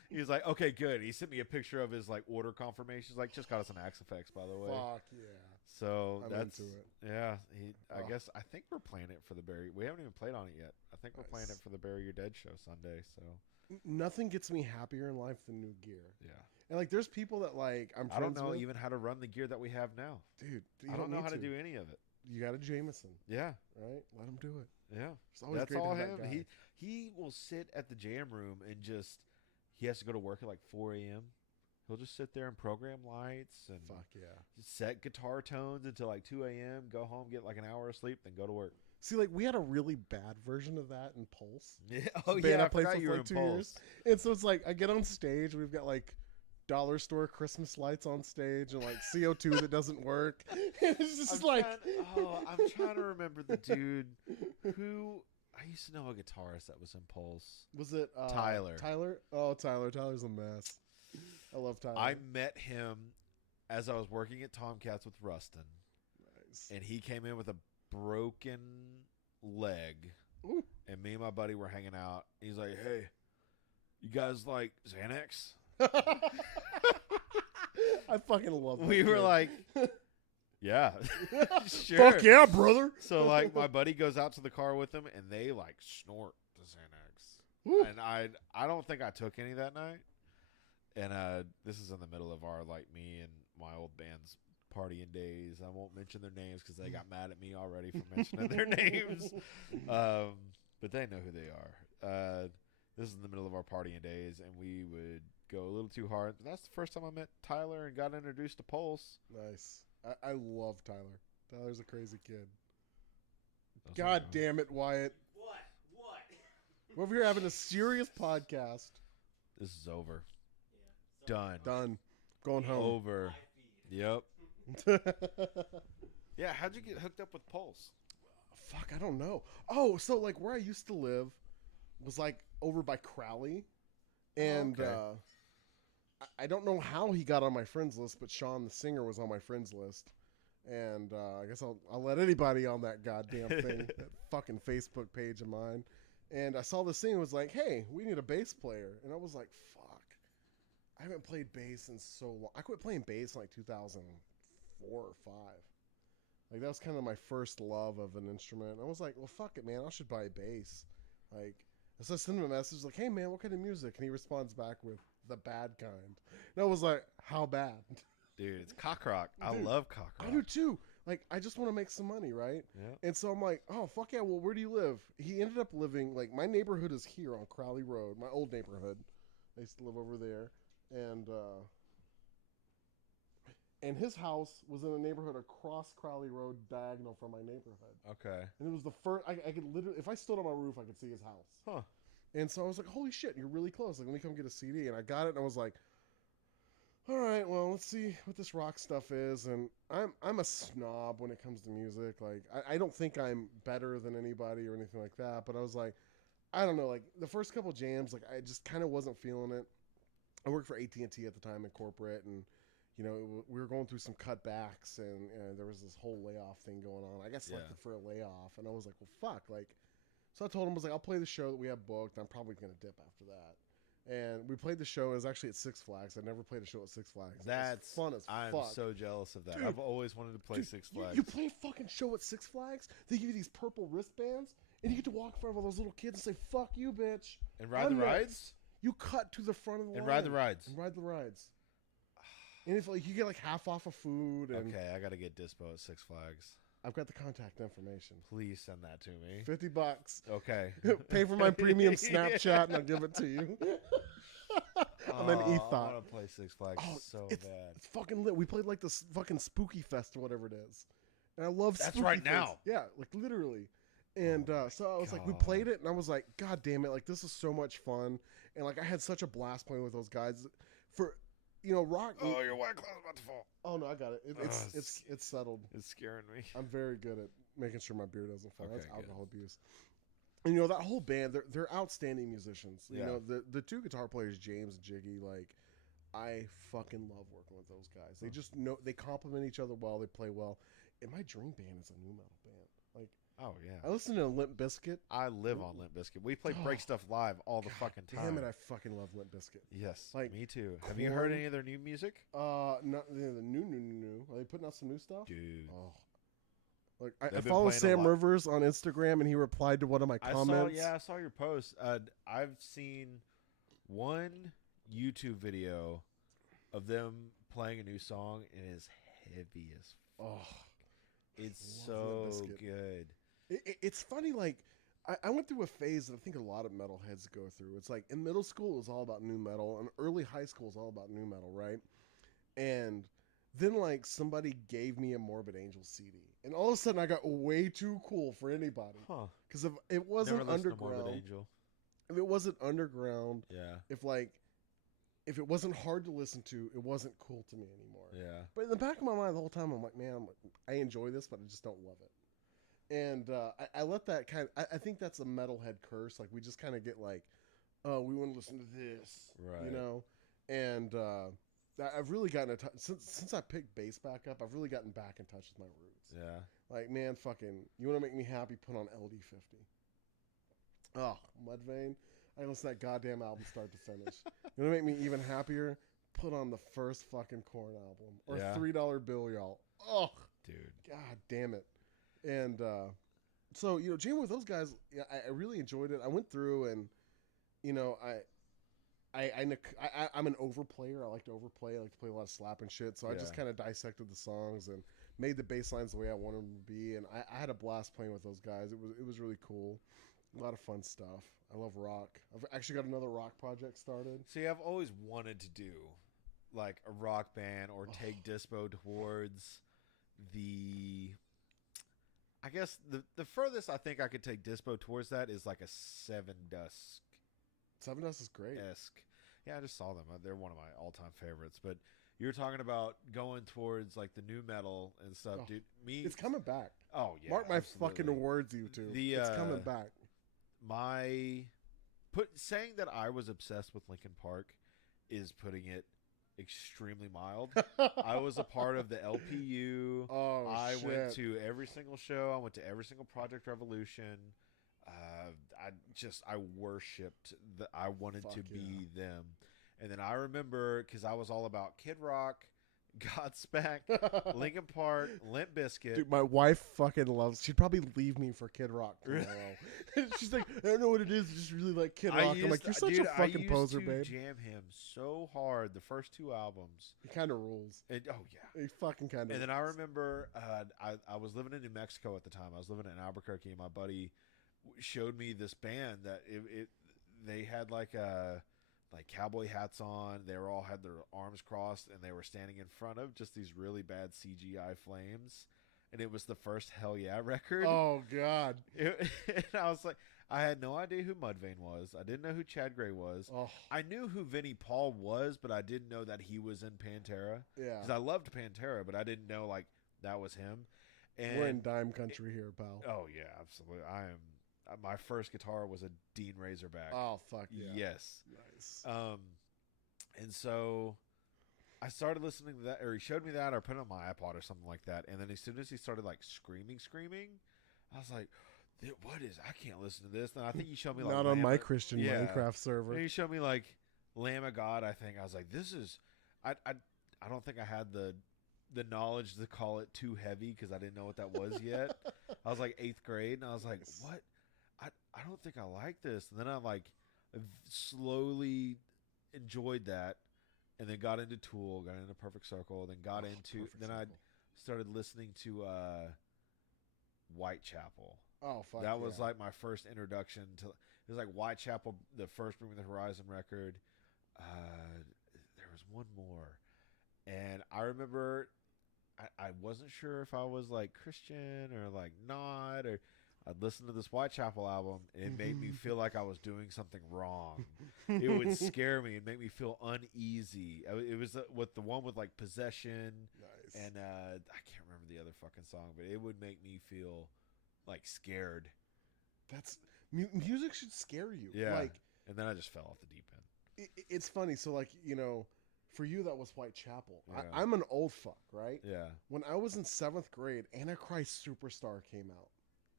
He was like, okay, good. He sent me a picture of his like order confirmation. He's like, just got us an Axe Effects, by the way. Fuck yeah. So I'm that's into it. yeah. I guess I think we're playing it for the Bury. We haven't even played on it yet. I think we're playing it for the Bury Your Dead show Sunday. So Nothing gets me happier in life than new gear. yeah. And like, there's people that like I don't know with. even how to run the gear that we have now. Dude, I don't know how to do any of it. You got a Jameson, Yeah. right? Let him do it. Yeah. It's always That's great all to have him. that guy. He will sit at the jam room and just he has to go to work at like 4 a.m. He'll just sit there and program lights and Fuck yeah. just set guitar tones until like 2 a.m. Go home, get like an hour of sleep, then go to work. See, like, we had a really bad version of that in Pulse. Yeah. The band I played for like 2 years. And so it's like, I get on stage, we've got like dollar store Christmas lights on stage and like CO2 that doesn't work. And it's just I'm like, trying to remember the dude who I used to know a guitarist that was in Pulse. was it Tyler. Tyler? Oh, Tyler. Tyler's a mess. I love Tyler. I met him as I was working at Tomcats with Rustin, Nice. and he came in with a broken leg, Ooh. and me and my buddy were hanging out. He's like, "Hey, you guys like Xanax?" I fucking love that We were kid. like, "Yeah, sure." Fuck yeah, brother. So like, my buddy goes out to the car with him, and they like snort the Xanax, Woo. and I don't think I took any that night. And this is in the middle of our like me and my old band's partying days. I won't mention their names because they got mad at me already for mentioning their names. But they know who they are. This is in the middle of our partying days, and we would go a little too hard. That's the first time I met Tyler and got introduced to Pulse. Nice. I love Tyler. Tyler's a crazy kid. Those God are- damn it, Wyatt. What? We're over here having a serious podcast. This is over. Yeah. Done. Done. Going home. Over. Live feed. Yep. Yeah, how'd you get hooked up with Pulse? Fuck, I don't know. Oh, so like where I used to live was like over by Crowley. And okay. I don't know how he got on my friends list, but Sean the singer was on my friends list. And I guess I'll let anybody on that goddamn thing, that fucking Facebook page of mine. And I saw this thing and was like, hey, we need a bass player. And I was like, fuck. I haven't played bass in so long. I quit playing bass in like 2004 or 5. Like, that was kind of my first love of an instrument. I was like, well, fuck it, man. I should buy a bass. Like, so I sent him a message like, hey, man, what kind of music? And he responds back with the bad kind. And I was like, how bad? Dude, it's cock rock. I Dude, love cock rock. I do too. Like, I just want to make some money, right? Yeah. And so I'm like, oh, fuck yeah, well, where do you live? He ended up living, like, my neighborhood is here on Crowley Road, my old neighborhood. I used to live over there. And his house was in a neighborhood across Crowley Road, diagonal from my neighborhood. Okay. And it was the first, I could literally, if I stood on my roof, I could see his house. Huh. And so I was like, holy shit, you're really close. Like, let me come get a CD. And I got it, and I was like, all right, well, let's see what this rock stuff is. And I'm a snob when it comes to music. Like, I don't think I'm better than anybody or anything like that. But I was like, I don't know. Like, the first couple jams, like, I just kind of wasn't feeling it. I worked for AT&T at the time in corporate, and you know, we were going through some cutbacks, and there was this whole layoff thing going on. I got selected for a layoff, and I was like, well, fuck. Like, so I told him, I was like, I'll play the show that we have booked. I'm probably going to dip after that. And we played the show. It was actually at Six Flags. I never played a show at Six Flags. That's fun as I'm fuck. so jealous of that. Dude, I've always wanted to play Dude, Six Flags. You play a fucking show at Six Flags, they give you these purple wristbands, and you get to walk in front of all those little kids and say, fuck you, bitch. And ride I'm the next. rides? You cut to the front of the line. And ride the rides. And ride the rides. And if like you get like half off of food. And Okay, I got to get Dispo at Six Flags. I've got the contact information. Please send that to me. $50. Okay. Pay for my premium Snapchat and I'll give it to you. I'm an I ethot. want to play Six Flags Oh, so it's, bad. it's fucking lit. We played like this fucking Spooky Fest or whatever it is. And I love That's spooky right things. now. Yeah, like literally. And Oh my so I was like, we God. played it, and I was like, God damn it, like this is so much fun. And like I had such a blast playing with those guys. For rock. Oh, your white cloud's about to fall. Oh no, I got it. Oh, It's settled. It's scaring me. I'm very good at making sure my beer doesn't fall. Okay, That's good. alcohol abuse. And that whole band, they're outstanding musicians. Yeah. The two guitar players, James and Jiggy, like I fucking love working with those guys. They just know they complement each other well. They play well. And my dream band is a new metal band. Like Oh yeah. I listen to Limp Bizkit. I live on Limp Bizkit. We play Break Stuff live all the fucking time. Damn it, I fucking love Limp Bizkit. Yes, Like, me too. Have you heard Korn. any of their new music? Not the new. Are they putting out some new stuff? Dude. Oh. Like I They've been follow playing a Sam lot. Rivers on Instagram, and he replied to one of my comments. I saw your post. I've seen one YouTube video of them playing a new song, and it's heavy as fuck. Oh, It's love so Limp Bizkit. good. It's funny, like, I went through a phase that I think a lot of metalheads go through. It's like in middle school, it was all about new metal, and early high school is all about new metal, right? And then, like, somebody gave me a Morbid Angel CD, and all of a sudden, I got way too cool for anybody. Huh. Because if it Never wasn't listened to Morbid underground, Angel. if it wasn't underground, Yeah. if it wasn't hard to listen to, it wasn't cool to me anymore. Yeah. But in the back of my mind, the whole time, I'm like, man, I enjoy this, but I just don't love it. And I let that I think that's a metalhead curse. Like, we just kind of get like, oh, we want to listen to this. Right. And I've really gotten in touch, since I picked bass back up, I've really gotten back in touch with my roots. Yeah. Like, man, fucking, you want to make me happy, put on LD50. Oh, Mudvayne. I listen to that goddamn album start to finish. You want to make me even happier? Put on the first fucking Korn album. Or Yeah. $3 Bill, y'all. Oh, Dude. God damn it. And so, jamming with those guys, yeah, I really enjoyed it. I went through and, I'm an overplayer. I like to overplay. I like to play a lot of slap and shit. So I just Yeah. kind of dissected the songs and made the bass lines the way I wanted them to be. And I had a blast playing with those guys. It was really cool. A lot of fun stuff. I love rock. I've actually got another rock project started. See, I've always wanted to do like a rock band or take Dispo towards I guess the furthest I think I could take Dispo towards that is like a Seven Dusk Seven Dust is great. esque. Yeah, I just saw them. They're one of my all time favorites. But you're talking about going towards like the new metal and stuff, Oh, dude. It's coming back. Oh yeah. Mark my absolutely. fucking words, you two. The, It's coming back. Saying that I was obsessed with Linkin Park is putting it extremely mild. I was a part of the LPU. Oh, I shit. went to every single show. I went to every single Project Revolution. I worshipped. I wanted Fuck to yeah. be them. And then I remember because I was all about Kid Rock, Godsmack, Linkin Park, Limp Bizkit. Dude, my wife fucking loves. She'd probably leave me for Kid Rock tomorrow. She's like, I don't know what it is. I just really like Kid Rock. I'm like, you're such a fucking poser, I babe. used to jam him so hard the first two albums. He kind of rules. And, oh yeah. He fucking kind of. And then I remember I was living in New Mexico at the time. I was living in Albuquerque, and my buddy showed me this band that they had like cowboy hats on. They all had their arms crossed, and they were standing in front of just these really bad CGI flames. And it was the first Hell Yeah record. Oh God. And I was like, I had no idea who Mudvayne was. I didn't know who Chad Gray was. Oh I knew who Vinnie Paul was, but I didn't know that he was in Pantera. yeah. Because I loved Pantera, but I didn't know like that was him. And We're in dime country here, pal. oh yeah, absolutely. I am. My first guitar was a Dean Razorback. Oh fuck yeah. Yes. Nice. And so I started listening to that, or he showed me that, or put it on my iPod or something like that. And then as soon as he started like screaming, I was like, "What is? I can't listen to this." And I think you showed me like Not on my Lamb- Christian yeah. Minecraft server. And you showed me like Lamb of God. I think I was like, "This is." I don't think I had the knowledge to call it too heavy because I didn't know what that was yet. I was like 8th grade, and I was like, "What? I don't think I like this." And then I like slowly enjoyed that, and then got into Tool, got into Perfect Circle, then got into Perfect then Circle. I started listening to Whitechapel. Oh fuck. That was yeah. like my first introduction to. It was like Whitechapel, the first Bring Me the Horizon record. there's one more. And I remember I wasn't sure if I was like Christian or like not, or I'd listen to this Whitechapel album and it made me feel like I was doing something wrong. It would scare me and make me feel uneasy. It was with the one with like Possession, Nice. and I can't remember the other fucking song, but it would make me feel like scared. That's music should scare you. Yeah. Like, And then I just fell off the deep end. it's funny. So like, you know, for you that was Whitechapel. Yeah. I'm an old fuck, right? Yeah. When I was in 7th grade, Antichrist Superstar came out.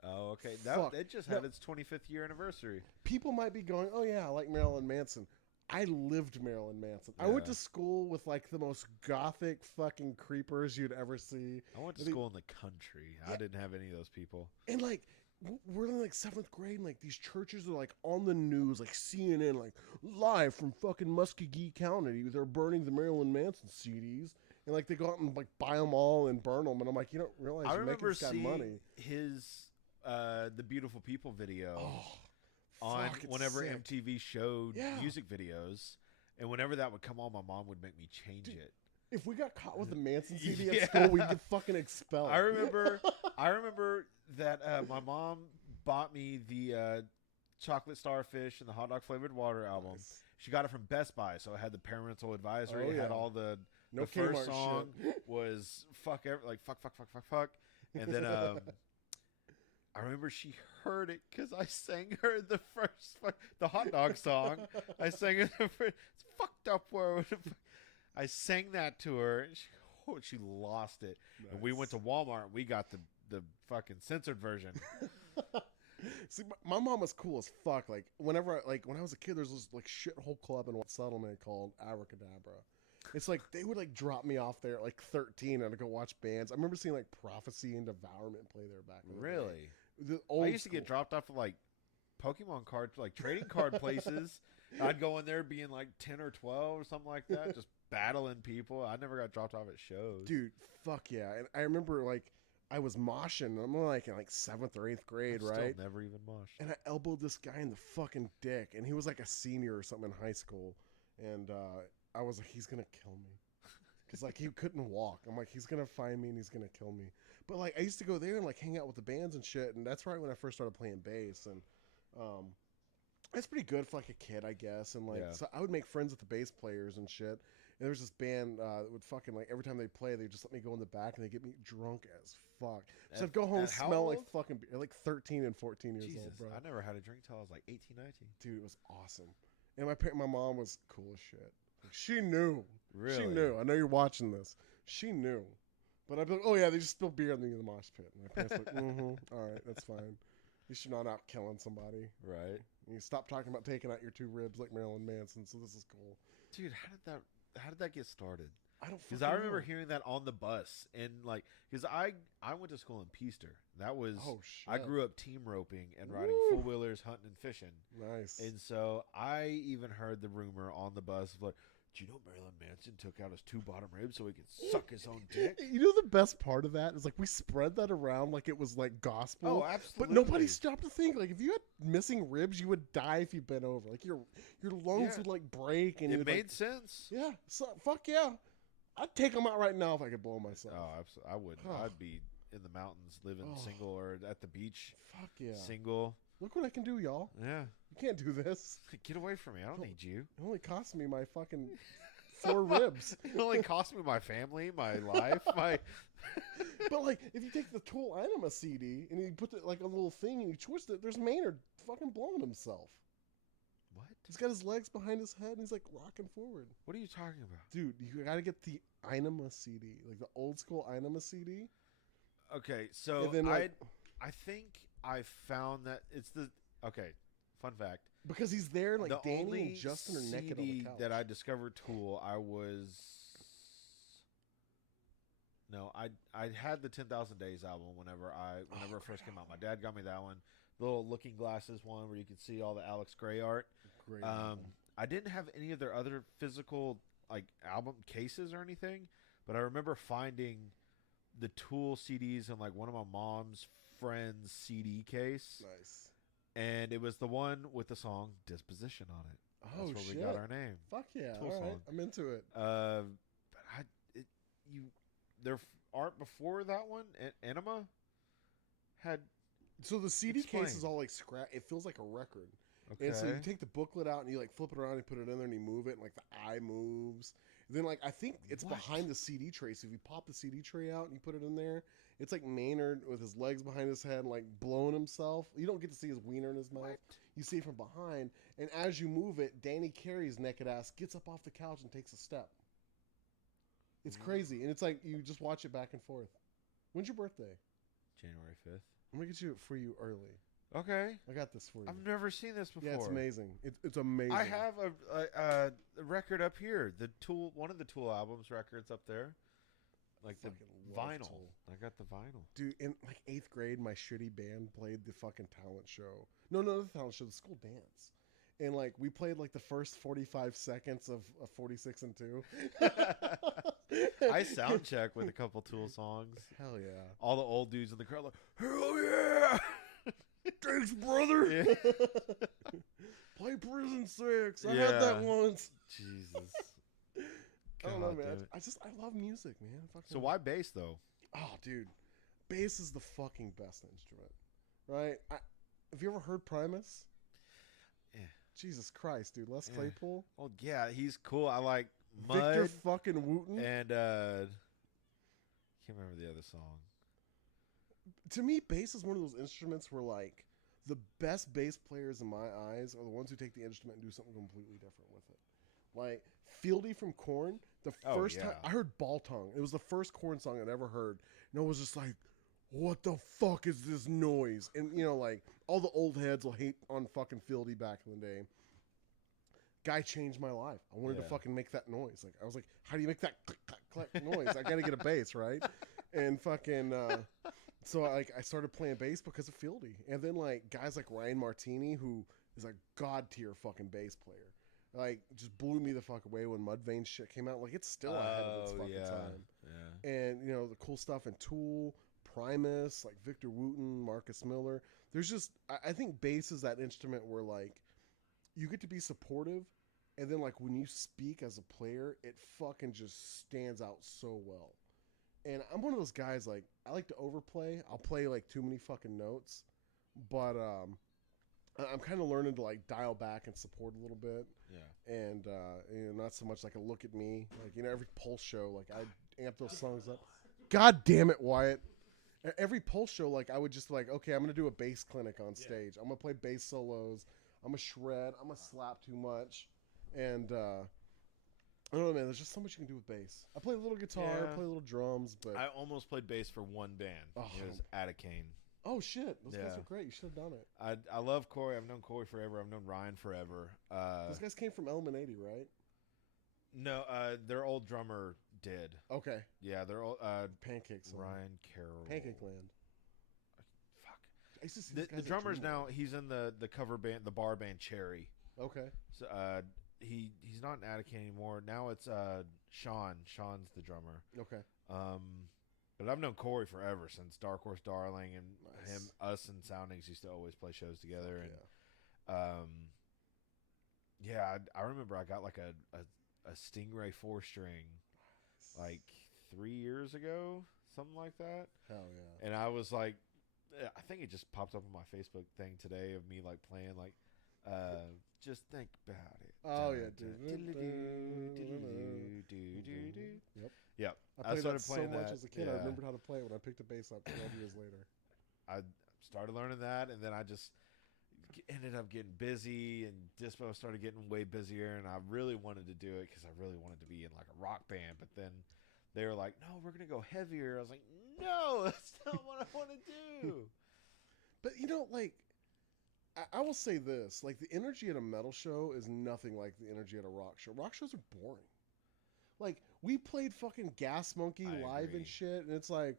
Oh, okay. Fuck. It just had No. its 25th year anniversary. People might be going, "Oh yeah, I like Marilyn Manson." I lived Marilyn Manson. I went Yeah. to school with like the most gothic fucking creepers you'd ever see. I went to They- school in the country. I Yeah. didn't have any of those people. And like we're in like 7th grade, and like these churches are like on the news, like CNN, like live from fucking Muskogee County. They're burning the Marilyn Manson CDs, and like they go out and like buy them all and burn them. And I'm like, you don't realize I you're making remember this guy seeing money. his The Beautiful People video Oh, on fuck, it's whenever sick. MTV showed Yeah. music videos, and whenever that would come on, my mom would make me change Dude, it. If we got caught with the Manson CD Yeah. at school, we'd get fucking expelled. I remember that my mom bought me the Chocolate Starfish and the Hot Dog Flavored Water album. Nice. She got it from Best Buy, so it had the parental advisory. Oh, It had yeah. all the No the first Kmart song shit. was fuck, fuck, and then I remember she heard it because I sang her the the hot dog song. I sang her the first, it's fucked up word. I sang that to her, and she lost it. And we went to Walmart and we got the fucking censored version. See, my mom was cool as fuck. Like whenever, when I was a kid, there's this like shithole club in Settlement called Abracadabra. It's like they would like drop me off there at like 13 and I'd go watch bands. I remember seeing like Prophecy and Devourment play there back in the day. Really? The old I used to get school. dropped off at like Pokemon cards, like trading card places. I'd go in there being like 10 or 12 or something like that, just battling people. I never got dropped off at shows. Dude, fuck yeah. And I remember like I was moshing. I'm like in like 7th or 8th grade, I've right? Still never even moshed. And I elbowed this guy in the fucking dick, and he was like a senior or something in high school. And I was like, he's gonna kill me, because like he couldn't walk. I'm like, he's gonna find me and he's gonna kill me. But like I used to go there and like hang out with the bands and shit, and that's right when I first started playing bass. And it's pretty good for like a kid, I guess. And like Yeah. so I would make friends with the bass players and shit. And there was this band that would fucking like every time they play, they just let me go in the back and they get me drunk as fuck. So I'd go home and at how smell like old? fucking beer, like 13 and 14 years Jesus, old, bro. I never had a drink till I was like 18, 19. Dude, it was awesome. And my mom was cool as shit. Like, she knew. Really? She knew. I know you're watching this. She knew. But I'd be like, oh yeah, they just spilled beer on me in the mosh pit. And my parents were like, all right, that's fine. You should not out killing somebody. Right. And you stop talking about taking out your 2 ribs like Marilyn Manson. So this is cool. Dude, how did that get started? I don't. Because I fucking remember know. hearing that on the bus, and like, because I went to school in Peaster. That was Oh shit. I grew up team roping and riding Woo. 4-wheelers, hunting and fishing. Nice. And so I even heard the rumor on the bus of like, do you know Marilyn Manson took out his 2 bottom ribs so he could suck his own dick? You know the best part of that is like we spread that around like it was like gospel. Oh, But absolutely. nobody stopped to think like if you had missing ribs, you would die if you bent over. Like your lungs Yeah. would like break and It you'd, made like, sense. yeah. So fuck yeah, I'd take them out right now if I could blow myself. Oh, absolutely. I would. Oh. I'd be in the mountains, living Oh. single, or at the beach, Fuck yeah. single. Look what I can do, y'all. Yeah. You can't do this. Get away from me. I don't need you. It only cost me my fucking 4 ribs. It only cost me my family, my life, my. But like, if you take the Tool Anima CD and you put it like a little thing and you twist it, there's Maynard fucking blowing himself. What? He's got his legs behind his head and he's like rocking forward. What are you talking about? Dude, you gotta get the Inema CD, like the old school Inema CD. Okay, so And then, like- I think I found that it's the okay. Fun fact: Because he's there and like the Danny only and Justin are naked on the CD couch. that I discovered Tool, I had the 10,000 Days album whenever it first came out. My dad got me that one, the little Looking Glasses one where you could see all the Alex Gray art. Great album. I didn't have any of their other physical like album cases or anything, but I remember finding the Tool CDs in like one of my mom's friend's CD case, Nice. and it was the one with the song Disposition on it. Oh, That's where shit. we got our name. Fuck yeah. Tool All right. song. I'm into it. But their art before that one, Enema, had So the CD case is Explain. all like scratch. It feels like a record. okay. And so you take the booklet out and you like flip it around and put it in there and you move it and like the eye moves. And then like I think it's What? behind the CD tray. So if you pop the CD tray out and you put it in there, it's like Maynard with his legs behind his head, like blowing himself. You don't get to see his wiener in his mouth. What? You see it from behind. And as you move it, Danny Carey's naked ass gets up off the couch and takes a step. It's crazy. And it's like you just watch it back and forth. When's your birthday? January 5th. I'm going to get you for you early. Okay. I got this for you. I've never seen this before. Yeah, it's amazing. It's amazing. I have a record up here. The Tool, one of the Tool albums records up there. Like the Fucking love vinyl. Tool. I got the vinyl. Dude, in like 8th grade, my shitty band played the fucking talent show. No, the talent show, the school dance. And like we played like the first 45 seconds of 46 and 2. I sound check with a couple Tool songs. Hell yeah. All the old dudes in the crowd like, hell yeah! Thanks, brother. Yeah. Play Prison 6. I Yeah. had that once. Jesus. I don't know, God man. damn it. I love music, man. Fucking, So why bass though? Oh, dude. Bass is the fucking best instrument. Right? Have you ever heard Primus? Yeah. Jesus Christ, dude. Les Yeah. Claypool. Oh yeah, he's cool. I like Victor Mud fucking Wooten. and can't remember the other song. To me, bass is one of those instruments where, like, the best bass players in my eyes are the ones who take the instrument and do something completely different with it. Like, Fieldy from Korn, the Oh, first time yeah. I heard Ball Tongue, it was the first Korn song I'd ever heard. And I was just like, what the fuck is this noise? And, you know, like, all the old heads will hate on fucking Fieldy back in the day. Guy changed my life. I wanted to Yeah. fucking make that noise. Like, I was like, how do you make that click, click, click noise? I gotta get a bass, right? And fucking, so I started playing bass because of Fieldy. And then like guys like Ryan Martini, who is a god tier fucking bass player, like just blew me the fuck away when Mudvayne shit came out. Like it's still ahead of its fucking time. Yeah. And you know the cool stuff in Tool, Primus, like Victor Wooten, Marcus Miller. There's just I think bass is that instrument where like you get to be supportive, and then like when you speak as a player, it fucking just stands out so well. And I'm one of those guys, like, I like to overplay. I'll play, like, too many fucking notes. But I'm kind of learning to, like, dial back and support a little bit. Yeah. And, you know, not so much like a look at me. Like, you know, every Pulse show, like, I amp those songs up. God damn it, Wyatt. Every Pulse show, like, I would just, like, okay, I'm going to do a bass clinic on stage. I'm going to play bass solos. I'm going to shred. I'm going to slap too much. And, I don't know, man. There's just so much you can do with bass. I play a little guitar, Yeah. play a little drums, but I almost played bass for one band. Oh. It was Atticane. oh shit, those guys Yeah. are great. You should have done it. I love Corey. I've known Corey forever. I've known Ryan forever. Those guys came from Element 80, right? No, their old drummer did. Okay, Yeah, their old Pancakes. Ryan Carroll. Pancake Land. Fuck. I used to see The these guys at drummer's now. Dreamland. He's in the cover band, the bar band Cherry. Okay. So he's not in Attica anymore. Now it's Sean. Sean's the drummer. Okay. But I've known Corey forever, since Dark Horse Darling, and Nice. us and Soundings used to always play shows together. And Yeah. yeah, I remember I got like a Stingray 4-string like 3 years ago, something like that. Hell yeah. And I was like, I think it just popped up on my Facebook thing today of me like playing like, just think about it. Oh yeah, dude. Yep. Yep. I played started that so playing much that, as a kid. I yeah. remembered how to play it when I picked a bass up 12 years later. I started learning that, and then I just ended up getting busy, and Dispo started getting way busier, and I really wanted to do it because I really wanted to be in like a rock band. But then they were like, "No, we're gonna go heavier." I was like, "No, that's not what I want to do." But you know, like, I will say this: like, the energy at a metal show is nothing like the energy at a rock show. Rock shows are boring. Like, we played fucking Gas Monkey I live agree. and shit, and it's like,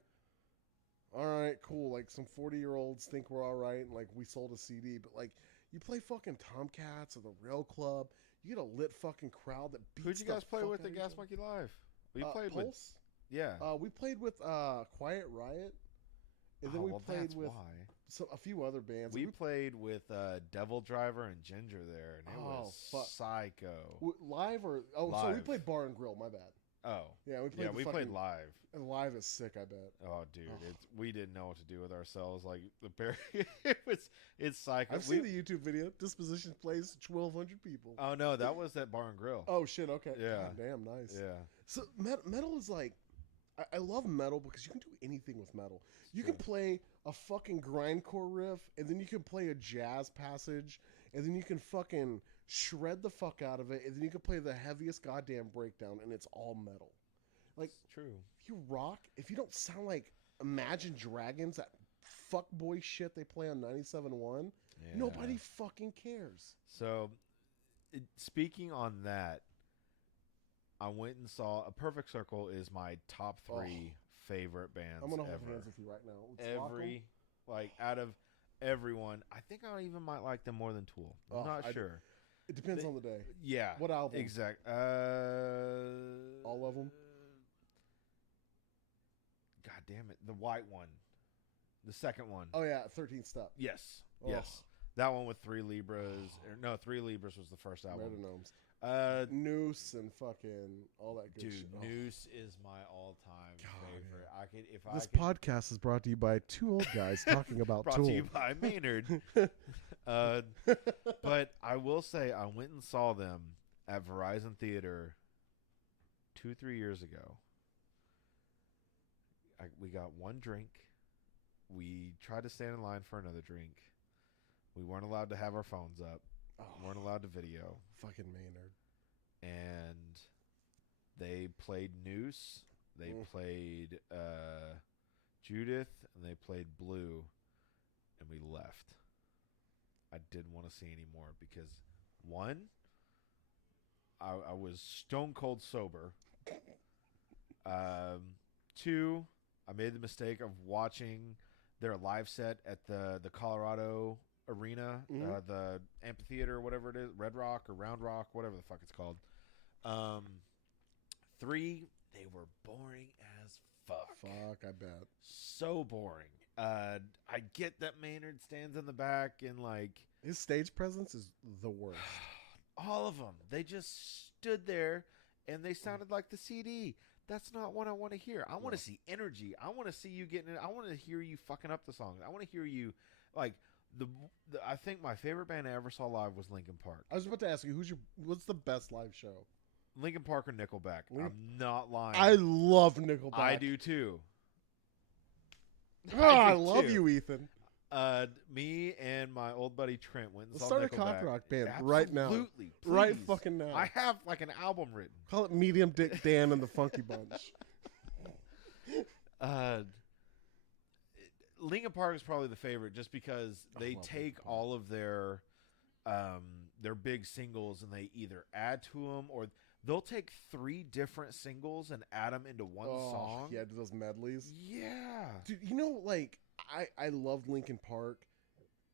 all right, cool. Like, some 40-year-olds think we're all right, and like we sold a CD. But like, you play fucking Tomcats or the Rail Club, you get a lit fucking crowd that beats. Who'd you the guys play fuck with out at of Gas each other. Monkey Live? We played with, Pulse. yeah. We played with Quiet Riot, and then Oh, we well, played that's with why. a few other bands. We played with Devil Driver and Ginger there, and it was psycho. Live or so we played Bar and Grill. My bad. Oh, yeah, we played. Yeah, we played live. And live is sick. I bet. Oh, dude, we didn't know what to do with ourselves. Like the it's psycho. I've seen the YouTube video. Disposition plays 1,200 people. Oh no, that was at Bar and Grill. Oh shit. Okay. Yeah. God, damn. Nice. Yeah. So metal is like, I love metal because you can do anything with metal. You can play a fucking grindcore riff, and then you can play a jazz passage, and then you can fucking shred the fuck out of it, and then you can play the heaviest goddamn breakdown, and it's all metal. Like, it's true. If you rock, if you don't sound like Imagine Dragons, that fuckboy shit they play on 97.1, nobody fucking cares. So, speaking on that, I went and saw A Perfect Circle is my top 3 favorite bands. I'm gonna hold hands with you right now. Out of everyone, I think I even might like them more than Tool. I'm not sure. It depends on the day. Yeah. What album? Exact. All of them. God damn it, the white one, the second one. Oh yeah, 13th Step. Yes. Yes. That one with 3 Libras. No, 3 Libras was the first album. Metanomes. Noose and fucking all that good shit. Noose is my all-time favorite. Man. This podcast is brought to you by 2 old guys talking about brought Tool. to you by Maynard. But I will say I went and saw them at Verizon Theater 2-3 years ago. We got one drink. We tried to stand in line for another drink. We weren't allowed to have our phones up. Weren't allowed to video. Fucking Maynard. And they played Noose. They played Judith, and they played Blue, and we left. I didn't want to see any more because, one, I was stone cold sober. 2, I made the mistake of watching their live set at the Colorado Arena, the amphitheater, whatever it is, Red Rock or Round Rock, whatever the fuck it's called. 3, they were boring as fuck. Fuck, I bet. So boring. I get that Maynard stands in the back and like his stage presence is the worst. All of them. They just stood there and they sounded like the CD. That's not what I want to hear. I want to see energy. I want to see you getting it. I want to hear you fucking up the song. I want to hear you like I think my favorite band I ever saw live was Linkin Park. I was about to ask you, what's the best live show? Linkin Park or Nickelback. I'm not lying. I love Nickelback. I do too. I love you, Ethan. Me and my old buddy Trent went and saw start Nickelback. A cock rock band right now. Absolutely, right fucking now. I have like an album written. Call it Medium Dick Dan and the Funky Bunch. Linkin Park is probably the favorite just because they take all of their big singles and they either add to them or they'll take 3 different singles and add them into one song. Yeah, do those medleys. Yeah. Dude, you know, like, I loved Linkin Park,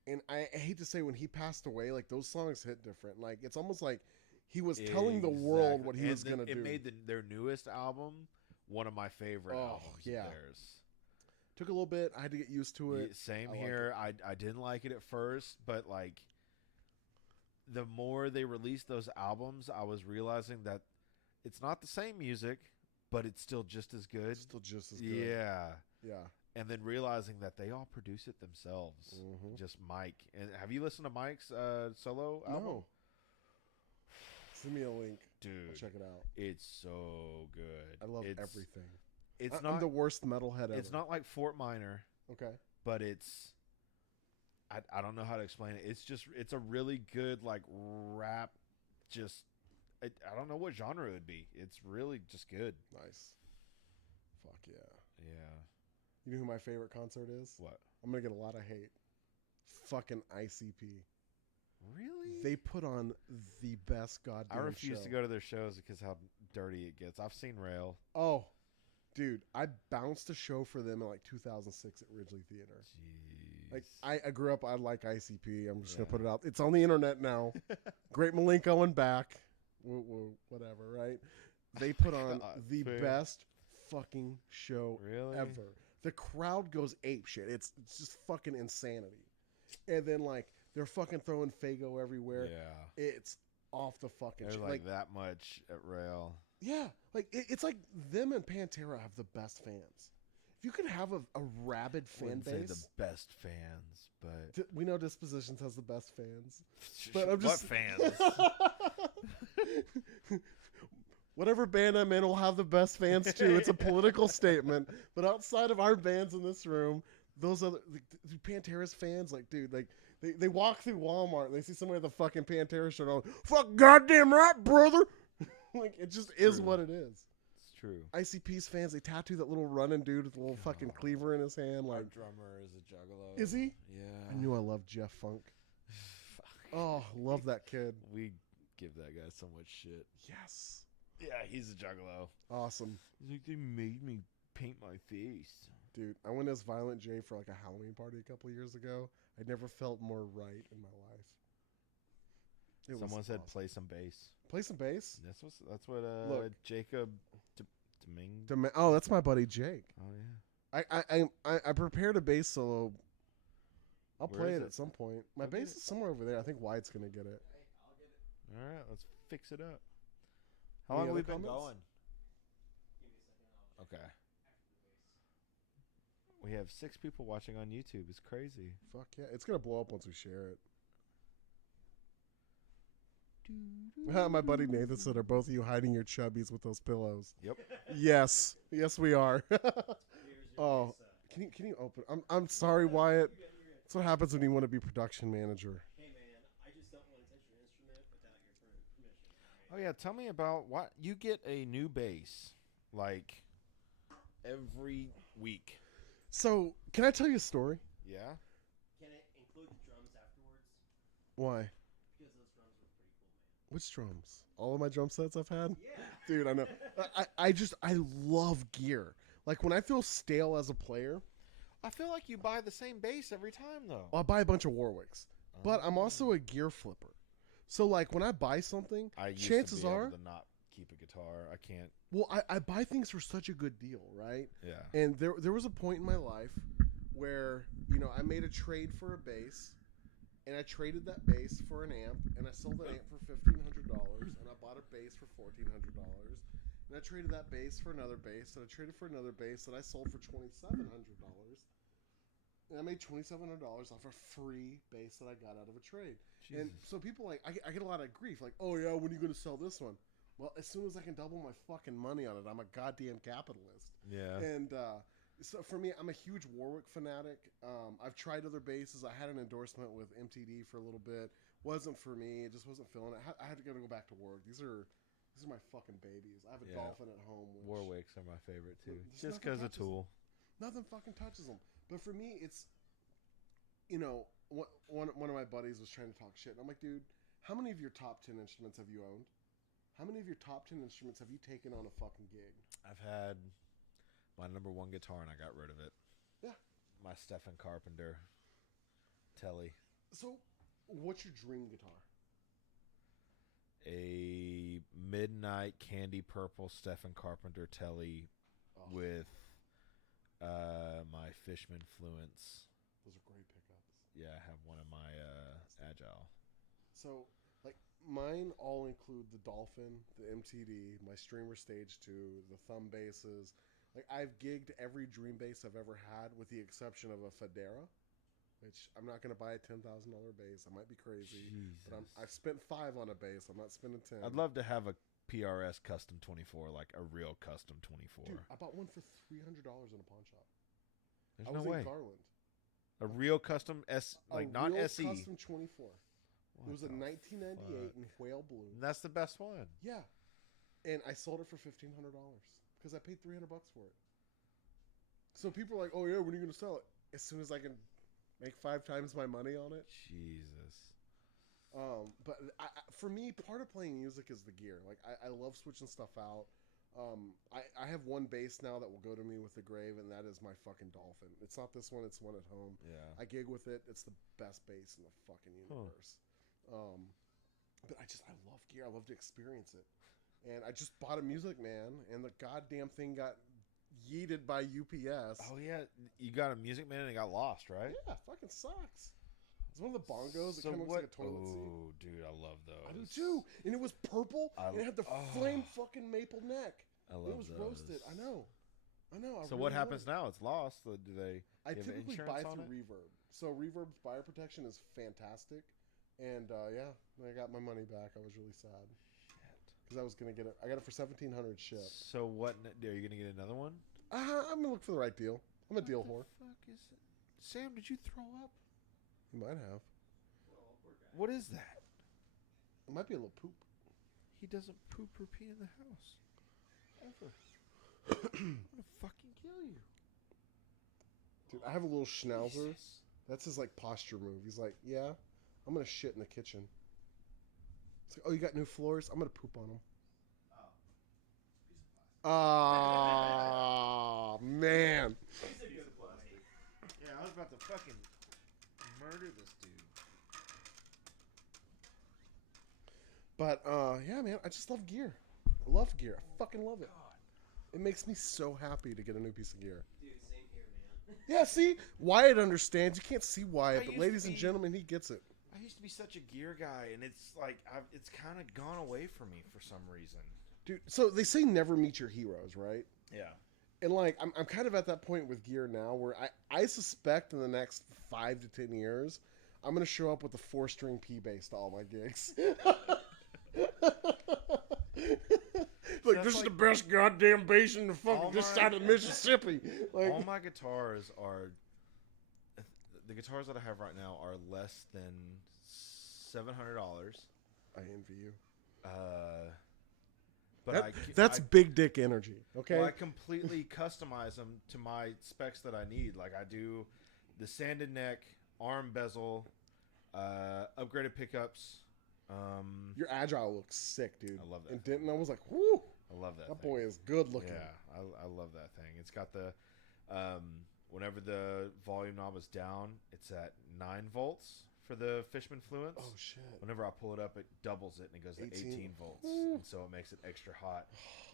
and I hate to say when he passed away, like, those songs hit different. Like, it's almost like he was telling the world what he was going to do. It made their newest album one of my favorite albums of theirs. Took a little bit. I had to get used to it. Same here. I didn't like it at first, but, like, the more they released those albums, I was realizing that it's not the same music, but it's still just as good. Still just as good. Yeah. Yeah. And then realizing that they all produce it themselves. Just Mike. And have you listened to Mike's solo album? No. Send me a link. Dude. I'll check it out. It's so good. I love everything. I'm the worst metalhead ever. It's not like Fort Minor. Okay. But it's... I don't know how to explain it. It's a really good like rap. I don't know what genre it would be. It's really just good. Nice. Fuck yeah. Yeah. You know who my favorite concert is? What? I'm gonna get a lot of hate. Fucking ICP. Really? They put on the best goddamn show. I refuse to go to their shows because how dirty it gets. I've seen Rail. Oh, dude, I bounced a show for them in like 2006 at Ridgely Theater. Jeez. Like I grew up, I like ICP. I'm just gonna put it out. It's on the internet now. Great Malenko and back. Whatever, right? They put on the best fucking show ever. the crowd goes ape shit. It's just fucking insanity. And then like they're fucking throwing Fago everywhere. Yeah. It's off the fucking There's shit. like that much at rail. Yeah, like it's like them and Pantera have the best fans. If you could have a rabid fan Wouldn't say base, the best fans, but we know Dispositions has the best fans. But I'm what just fans? Whatever band I'm in will have the best fans too. It's a political statement. But outside of our bands in this room, those other Pantera's fans, like, dude, like they walk through Walmart and they see somebody with a fucking Pantera shirt on. Fuck goddamn right, brother. Like it just is True. what it is. It's true. ICP's fans, they tattoo that little running dude with a little fucking cleaver in his hand. Our Like, drummer is a juggalo. is he? Yeah. I knew I loved Jeff Funk. Oh, love that kid. We give that guy so much shit. Yes. Yeah, he's a juggalo. Awesome. He's like, they made me paint my face. Dude, I went as Violent J for like a Halloween party a couple years ago. I never felt more right in my life. It was Someone said awesome. play some bass. Play some bass. That's what Look. Jacob Domingue. Oh, that's my buddy Jake. Oh yeah. I prepared a bass solo. I'll Where play is it it? at some point. My Go get bass it. is somewhere over there. I think Wyatt's gonna get it. All right, let's fix it up. How Any long have we other been comments? going? Okay. We have 6 people watching on YouTube. It's crazy. Fuck yeah, it's gonna blow up once we share it. My buddy Nathan said, "Are both of you hiding your chubbies with those pillows?" Yep. Yes, yes, we are. Oh, can you open? I'm sorry, Wyatt. That's what happens when you want to be production manager. Hey man, I just don't want to touch your instrument without your permission. Oh yeah, tell me about what you get a new bass like every week. So, can I tell you a story? Yeah. Can it include the drums afterwards? Why? Because those drums were pretty cool, man. Which drums? All of my drum sets I've had? Yeah. Dude, I know. I love gear. Like when I feel stale as a player, I feel like you buy the same bass every time though. I'll buy a bunch of Warwicks. But I'm also a gear flipper. So like when I buy something, I used chances to be are, able to not keep a guitar. I can't. well, I buy things for such a good deal, right? Yeah. And there was a point in my life where, I made a trade for a bass, and I traded that bass for an amp, and I sold that amp for $1,500, and I bought a bass for $1,400. And I traded that bass for another bass, and I traded for another bass that I sold for $2,700. And I made $2,700 off a free bass that I got out of a trade. And so people I get a lot of grief, like, oh yeah, when are you going to sell this one? Well, as soon as I can double my fucking money on it, I'm a goddamn capitalist. Yeah. And so for me, I'm a huge Warwick fanatic. I've tried other basses. I had an endorsement with MTD for a little bit. Wasn't for me. It just wasn't feeling it. I had to go back to Warwick. These are my fucking babies. I have a Dolphin at home. Which, Warwicks are my favorite too. Just Just because nothing of Tool. nothing fucking touches them. But for me, it's, one of my buddies was trying to talk shit. And I'm like, dude, how many of your top 10 instruments have you owned? How many of your top 10 instruments have you taken on a fucking gig? I've had my number 1 guitar and I got rid of it. Yeah. My Stephen Carpenter Telly. So, what's your dream guitar? A midnight candy purple Stephen Carpenter Telly with my Fishman Fluence. Those are great pickups. Yeah, I have one of my Agile. So, like, mine all include the Dolphin, the MTD, my Streamer Stage 2, the thumb basses. Like, I've gigged every dream bass I've ever had with the exception of a Federa, which I'm not going to buy a $10,000 bass. I might be crazy. Jesus. But I've spent 5 on a bass. I'm not spending 10. I'd love to have a PRS Custom 24, like a real Custom 24. Dude, I bought one for $300 in a pawn shop. There's I no was way. in Garland. A real Custom S, like A not real SE. Custom 24. It was a What the 1998 fuck? in whale blue. And that's the best one. Yeah. And I sold it for $1,500 because I paid $300 for it. So people are like, oh yeah, when are you going to sell it? As soon as I can make 5 times my money on it. Jesus. But for me, part of playing music is the gear. Like I love switching stuff out. I have one bass now that will go to me with the grave, and that is my fucking Dolphin. It's not this one, it's one at home. Yeah. I gig with it. It's the best bass in the fucking universe. But I love gear. I love to experience it. And I just bought a Music Man, and the goddamn thing got yeeted by UPS. Oh yeah, you got a Music Man and it got lost, right? Yeah, fucking sucks. It's one of the bongos that So kind of looks like a toilet seat. Oh, dude, I love those. I do too. And it was purple, and it had the flame fucking maple neck. I love It was those. roasted. I know. I So really what love happens it. now? It's lost. So do they? I you have typically insurance buy on through it? Reverb. So Reverb's buyer protection is fantastic. And yeah, when I got my money back, I was really sad. Because I was going to get it. I got it for $1,700 shipped. So what? Are you gonna get another one? I'm going to look for the right deal. I'm a deal whore. Fuck is it? Sam, did you throw up? You might have. Well, poor guy. What is that? It might be a little poop. He doesn't poop or pee in the house. Ever. I'm gonna fucking kill you. Dude, I have a little schnauzer. Jesus. That's his like posture move. He's like, yeah, I'm going to shit in the kitchen. It's like, oh, you got new floors? I'm going to poop on them. Ah, man. He's a good boy. Yeah, I was about to fucking murder this dude. But yeah, man, I just love gear. I love gear. I fucking love it. It makes me so happy to get a new piece of gear. Dude, same here, man. Yeah, see, Wyatt understands. You can't see Wyatt, I but used ladies to and be- gentlemen, he gets it. I used to be such a gear guy, and it's like it's kind of gone away from me for some reason. Dude, so they say never meet your heroes, right? Yeah. And like, I'm kind of at that point with gear now where I suspect in the next 5 to 10 years, I'm going to show up with a 4-string P bass to all my gigs. Like, That's this is like- the best goddamn bass in the All fucking this my- side of Mississippi. Like, All my guitars are the guitars that I have right now are less than $700. I envy you. But That's big dick energy, okay? well, I completely customize them to my specs that I need. Like I do the sanded neck, arm bezel, upgraded pickups. Your Agile looks sick, dude. I love that And thing. Denton, I was like, whoo, I love that. that thing. boy is good looking. Yeah, I love that thing. It's got the whenever the volume knob is down, it's at 9 volts for the Fishman Fluence. Oh, shit. Whenever I pull it up, it doubles it and it goes to 18. 18 volts, Ooh. and so it makes it extra hot.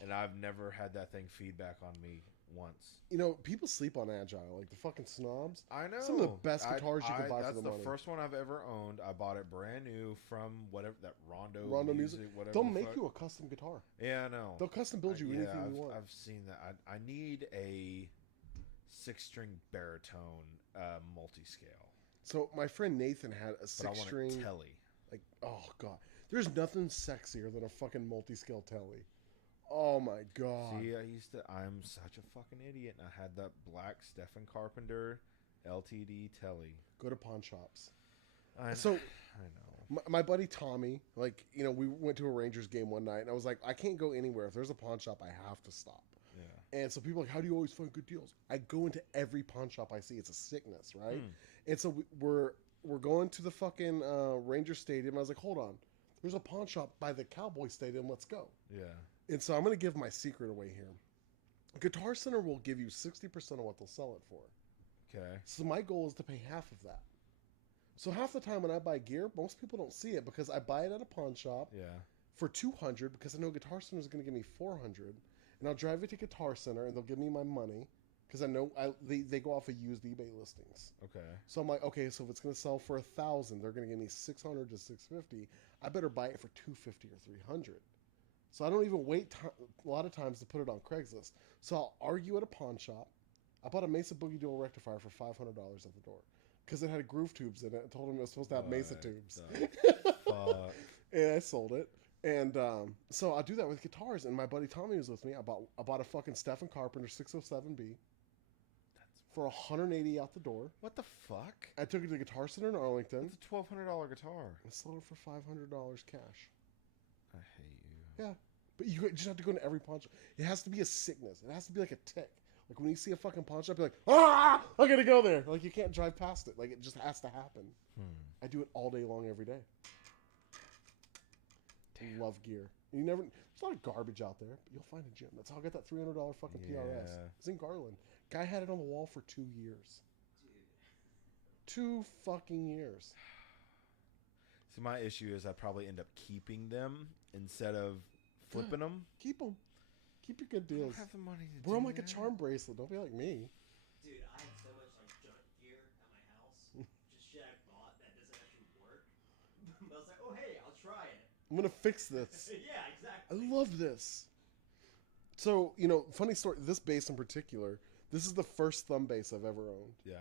And I've never had that thing feedback on me once. You know, people sleep on Agile, like the fucking snobs. I know Some of the best guitars you can buy for that's the the money. first one I've ever owned. I bought it brand new from whatever that Rondo Music. whatever. They'll the make fuck. you a custom guitar. Yeah, I know. They'll custom build you Yeah, anything I've, you want. I've seen that. I need a 6-string baritone multi-scale, So my friend Nathan had a but I want 6-string. a telly. Like, oh god, there's nothing sexier than a fucking multi-scale telly. Oh my god. See, I'm such a fucking idiot, and I had that black Stephen Carpenter LTD telly. Go to pawn shops. So So I know. my buddy Tommy, like, you know, we went to a Rangers game one night, and I was like, I can't go anywhere. If there's a pawn shop, I have to stop. Yeah. And so people are like, how do you always find good deals? I go into every pawn shop I see. It's a sickness, right? And so we're going to the fucking Ranger Stadium. I was like, hold on. There's a pawn shop by the Cowboy Stadium. Let's go. Yeah. And so I'm going to give my secret away here. Guitar Center will give you 60% of what they'll sell it for. Okay. So my goal is to pay half of that. So half the time when I buy gear, most people don't see it because I buy it at a pawn shop Yeah. for $200 because I know Guitar Center is going to give me $400, and I'll drive it to Guitar Center and they'll give me my money because I know they go off of used eBay listings. Okay. So I'm like, okay, so if it's going to sell for $1,000, they're going to give me $600 to $650. I better buy it for $250 or $300. So I don't even wait a lot of times to put it on Craigslist. So I'll argue at a pawn shop. I bought a Mesa Boogie Dual rectifier for $500 at the door because it had groove tubes in it. I told them it was supposed to have Mesa What tubes. the fuck? And I sold it. And so I'll do that with guitars. And my buddy Tommy was with me. I bought a fucking Stephen Carpenter 607B for $180 out the door. What the fuck? I took it to Guitar Center in Arlington. It's a $1,200 guitar. I sold it for $500 cash. I hate you. Yeah. But you just have to go into every pawn shop. It has to be a sickness. It has to be like a tick. Like when you see a fucking pawn shop, you're like, ah, I gotta go there. Like you can't drive past it. Like it just has to happen. I do it all day long, every day. Love gear. You never. There's a lot of garbage out there, but you'll find a gem. That's how I got that $300 fucking PRS. Yeah. It's in Garland. Guy had it on the wall for 2 years. 2 fucking years. See, my issue is I probably end up keeping them instead of flipping them. Keep them. Keep your good I don't deals. have the money to Wear do them like a that. charm bracelet. Don't be like me. Dude, I have so much like junk gear at my house. Just shit I bought that doesn't actually work. But I was like, oh hey, I'll try it. I'm gonna fix this. Yeah, I exactly. love this. So, funny story. This bass in particular, this is the first thumb bass I've ever owned. Yeah.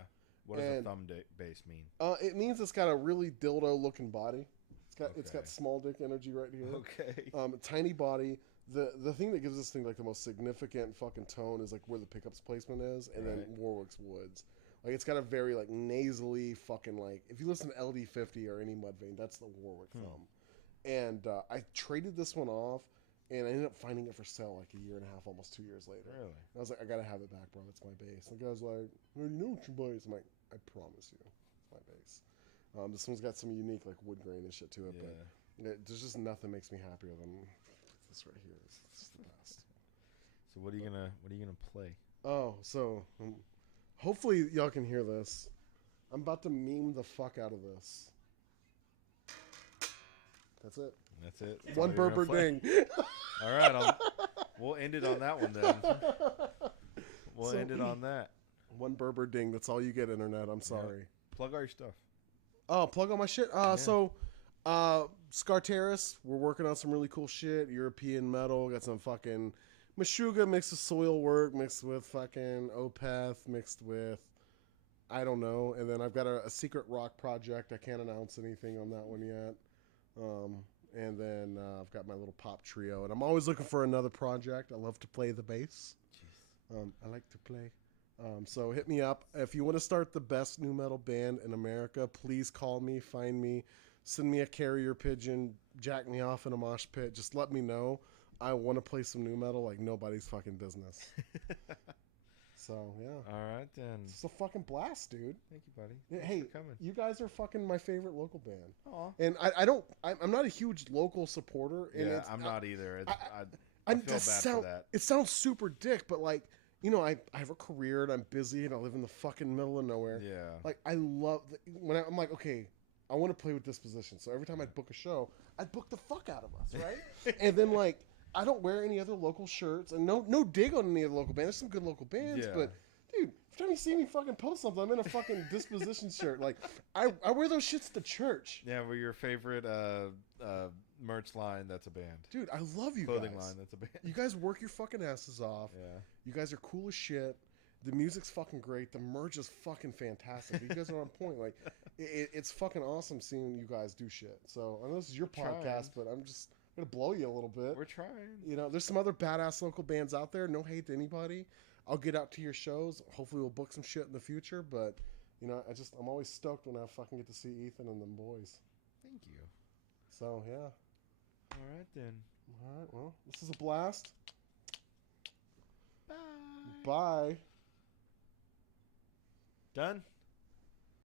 What does a And- thumb bass mean? It means it's got a really dildo-looking body. It's got Okay. small dick energy right here. Okay. Tiny body. The thing that gives this thing like the most significant fucking tone is like where the pickups placement is, and then Right. Warwick's woods. Like it's got a very like nasally fucking like if you listen to LD50 or any Mudvayne, that's the Warwick thumb. And I traded this one off, and I ended up finding it for sale like a year and a half, almost 2 years later. Really? And I was like, I gotta have it back, bro. It's my bass. And the guy's like, well, you know what your bass? I'm like, I promise you, it's my bass. This one's got some unique like wood grain and shit to it, Yeah. but there's just nothing makes me happier than this right here. It's the best. So what are you gonna play? Oh, so hopefully y'all can hear this. I'm about to meme the fuck out of this. That's it. That's it. That's One all you're gonna Berber play? ding. All right. We'll end it on that one then. We'll So- end it on that. One Berber ding. That's all you get, internet. I'm sorry. Plug all your stuff. Oh, plug all my shit. So, Scarteris, we're working on some really cool shit. European metal. Got some fucking Meshuggah mixed with soil work, mixed with fucking Opeth, mixed with I don't know. And then I've got a secret rock project. I can't announce anything on that one yet. And then I've got my little pop trio, and I'm always looking for another project. I love to play the bass. I like to play. So hit me up. If you want to start the best new metal band in America, please call me, find me, send me a carrier pigeon, jack me off in a mosh pit. Just let me know. I want to play some new metal like nobody's fucking business. So, yeah. All right then. It's a fucking blast, dude. Thank you, buddy. Yeah, Thanks hey, for coming. you guys are fucking my favorite local band. Aw. And I'm not a huge local supporter. And Yeah, it's, I'm not either. I feel bad for that. It sounds super dick, but like, I have a career and I'm busy and I live in the fucking middle of nowhere. Yeah. Like, I love when I'm like, okay, I want to play with this position. So every time I'd book a show, I'd book the fuck out of us, right? And then like, I don't wear any other local shirts, and no dig on any other local bands. There's some good local bands, Yeah. but dude, every time you see me fucking post something, I'm in a fucking disposition shirt. Like, I wear those shits to church. Yeah, we're your favorite merch line. That's a band. Dude, I love you Clothing guys. line. That's a band. You guys work your fucking asses off. Yeah. You guys are cool as shit. The music's fucking great. The merch is fucking fantastic. You guys are on point. Like, it's fucking awesome seeing you guys do shit. So I know this is your We're trying. podcast, but I'm just gonna blow you a little bit. We're trying. There's some other badass local bands out there. No hate to anybody. I'll get out to your shows. Hopefully, we'll book some shit in the future. But I'm always stoked when I fucking get to see Ethan and them boys. Thank you. So yeah. All right then. All right. Well, this is a blast. Bye. Bye. Done.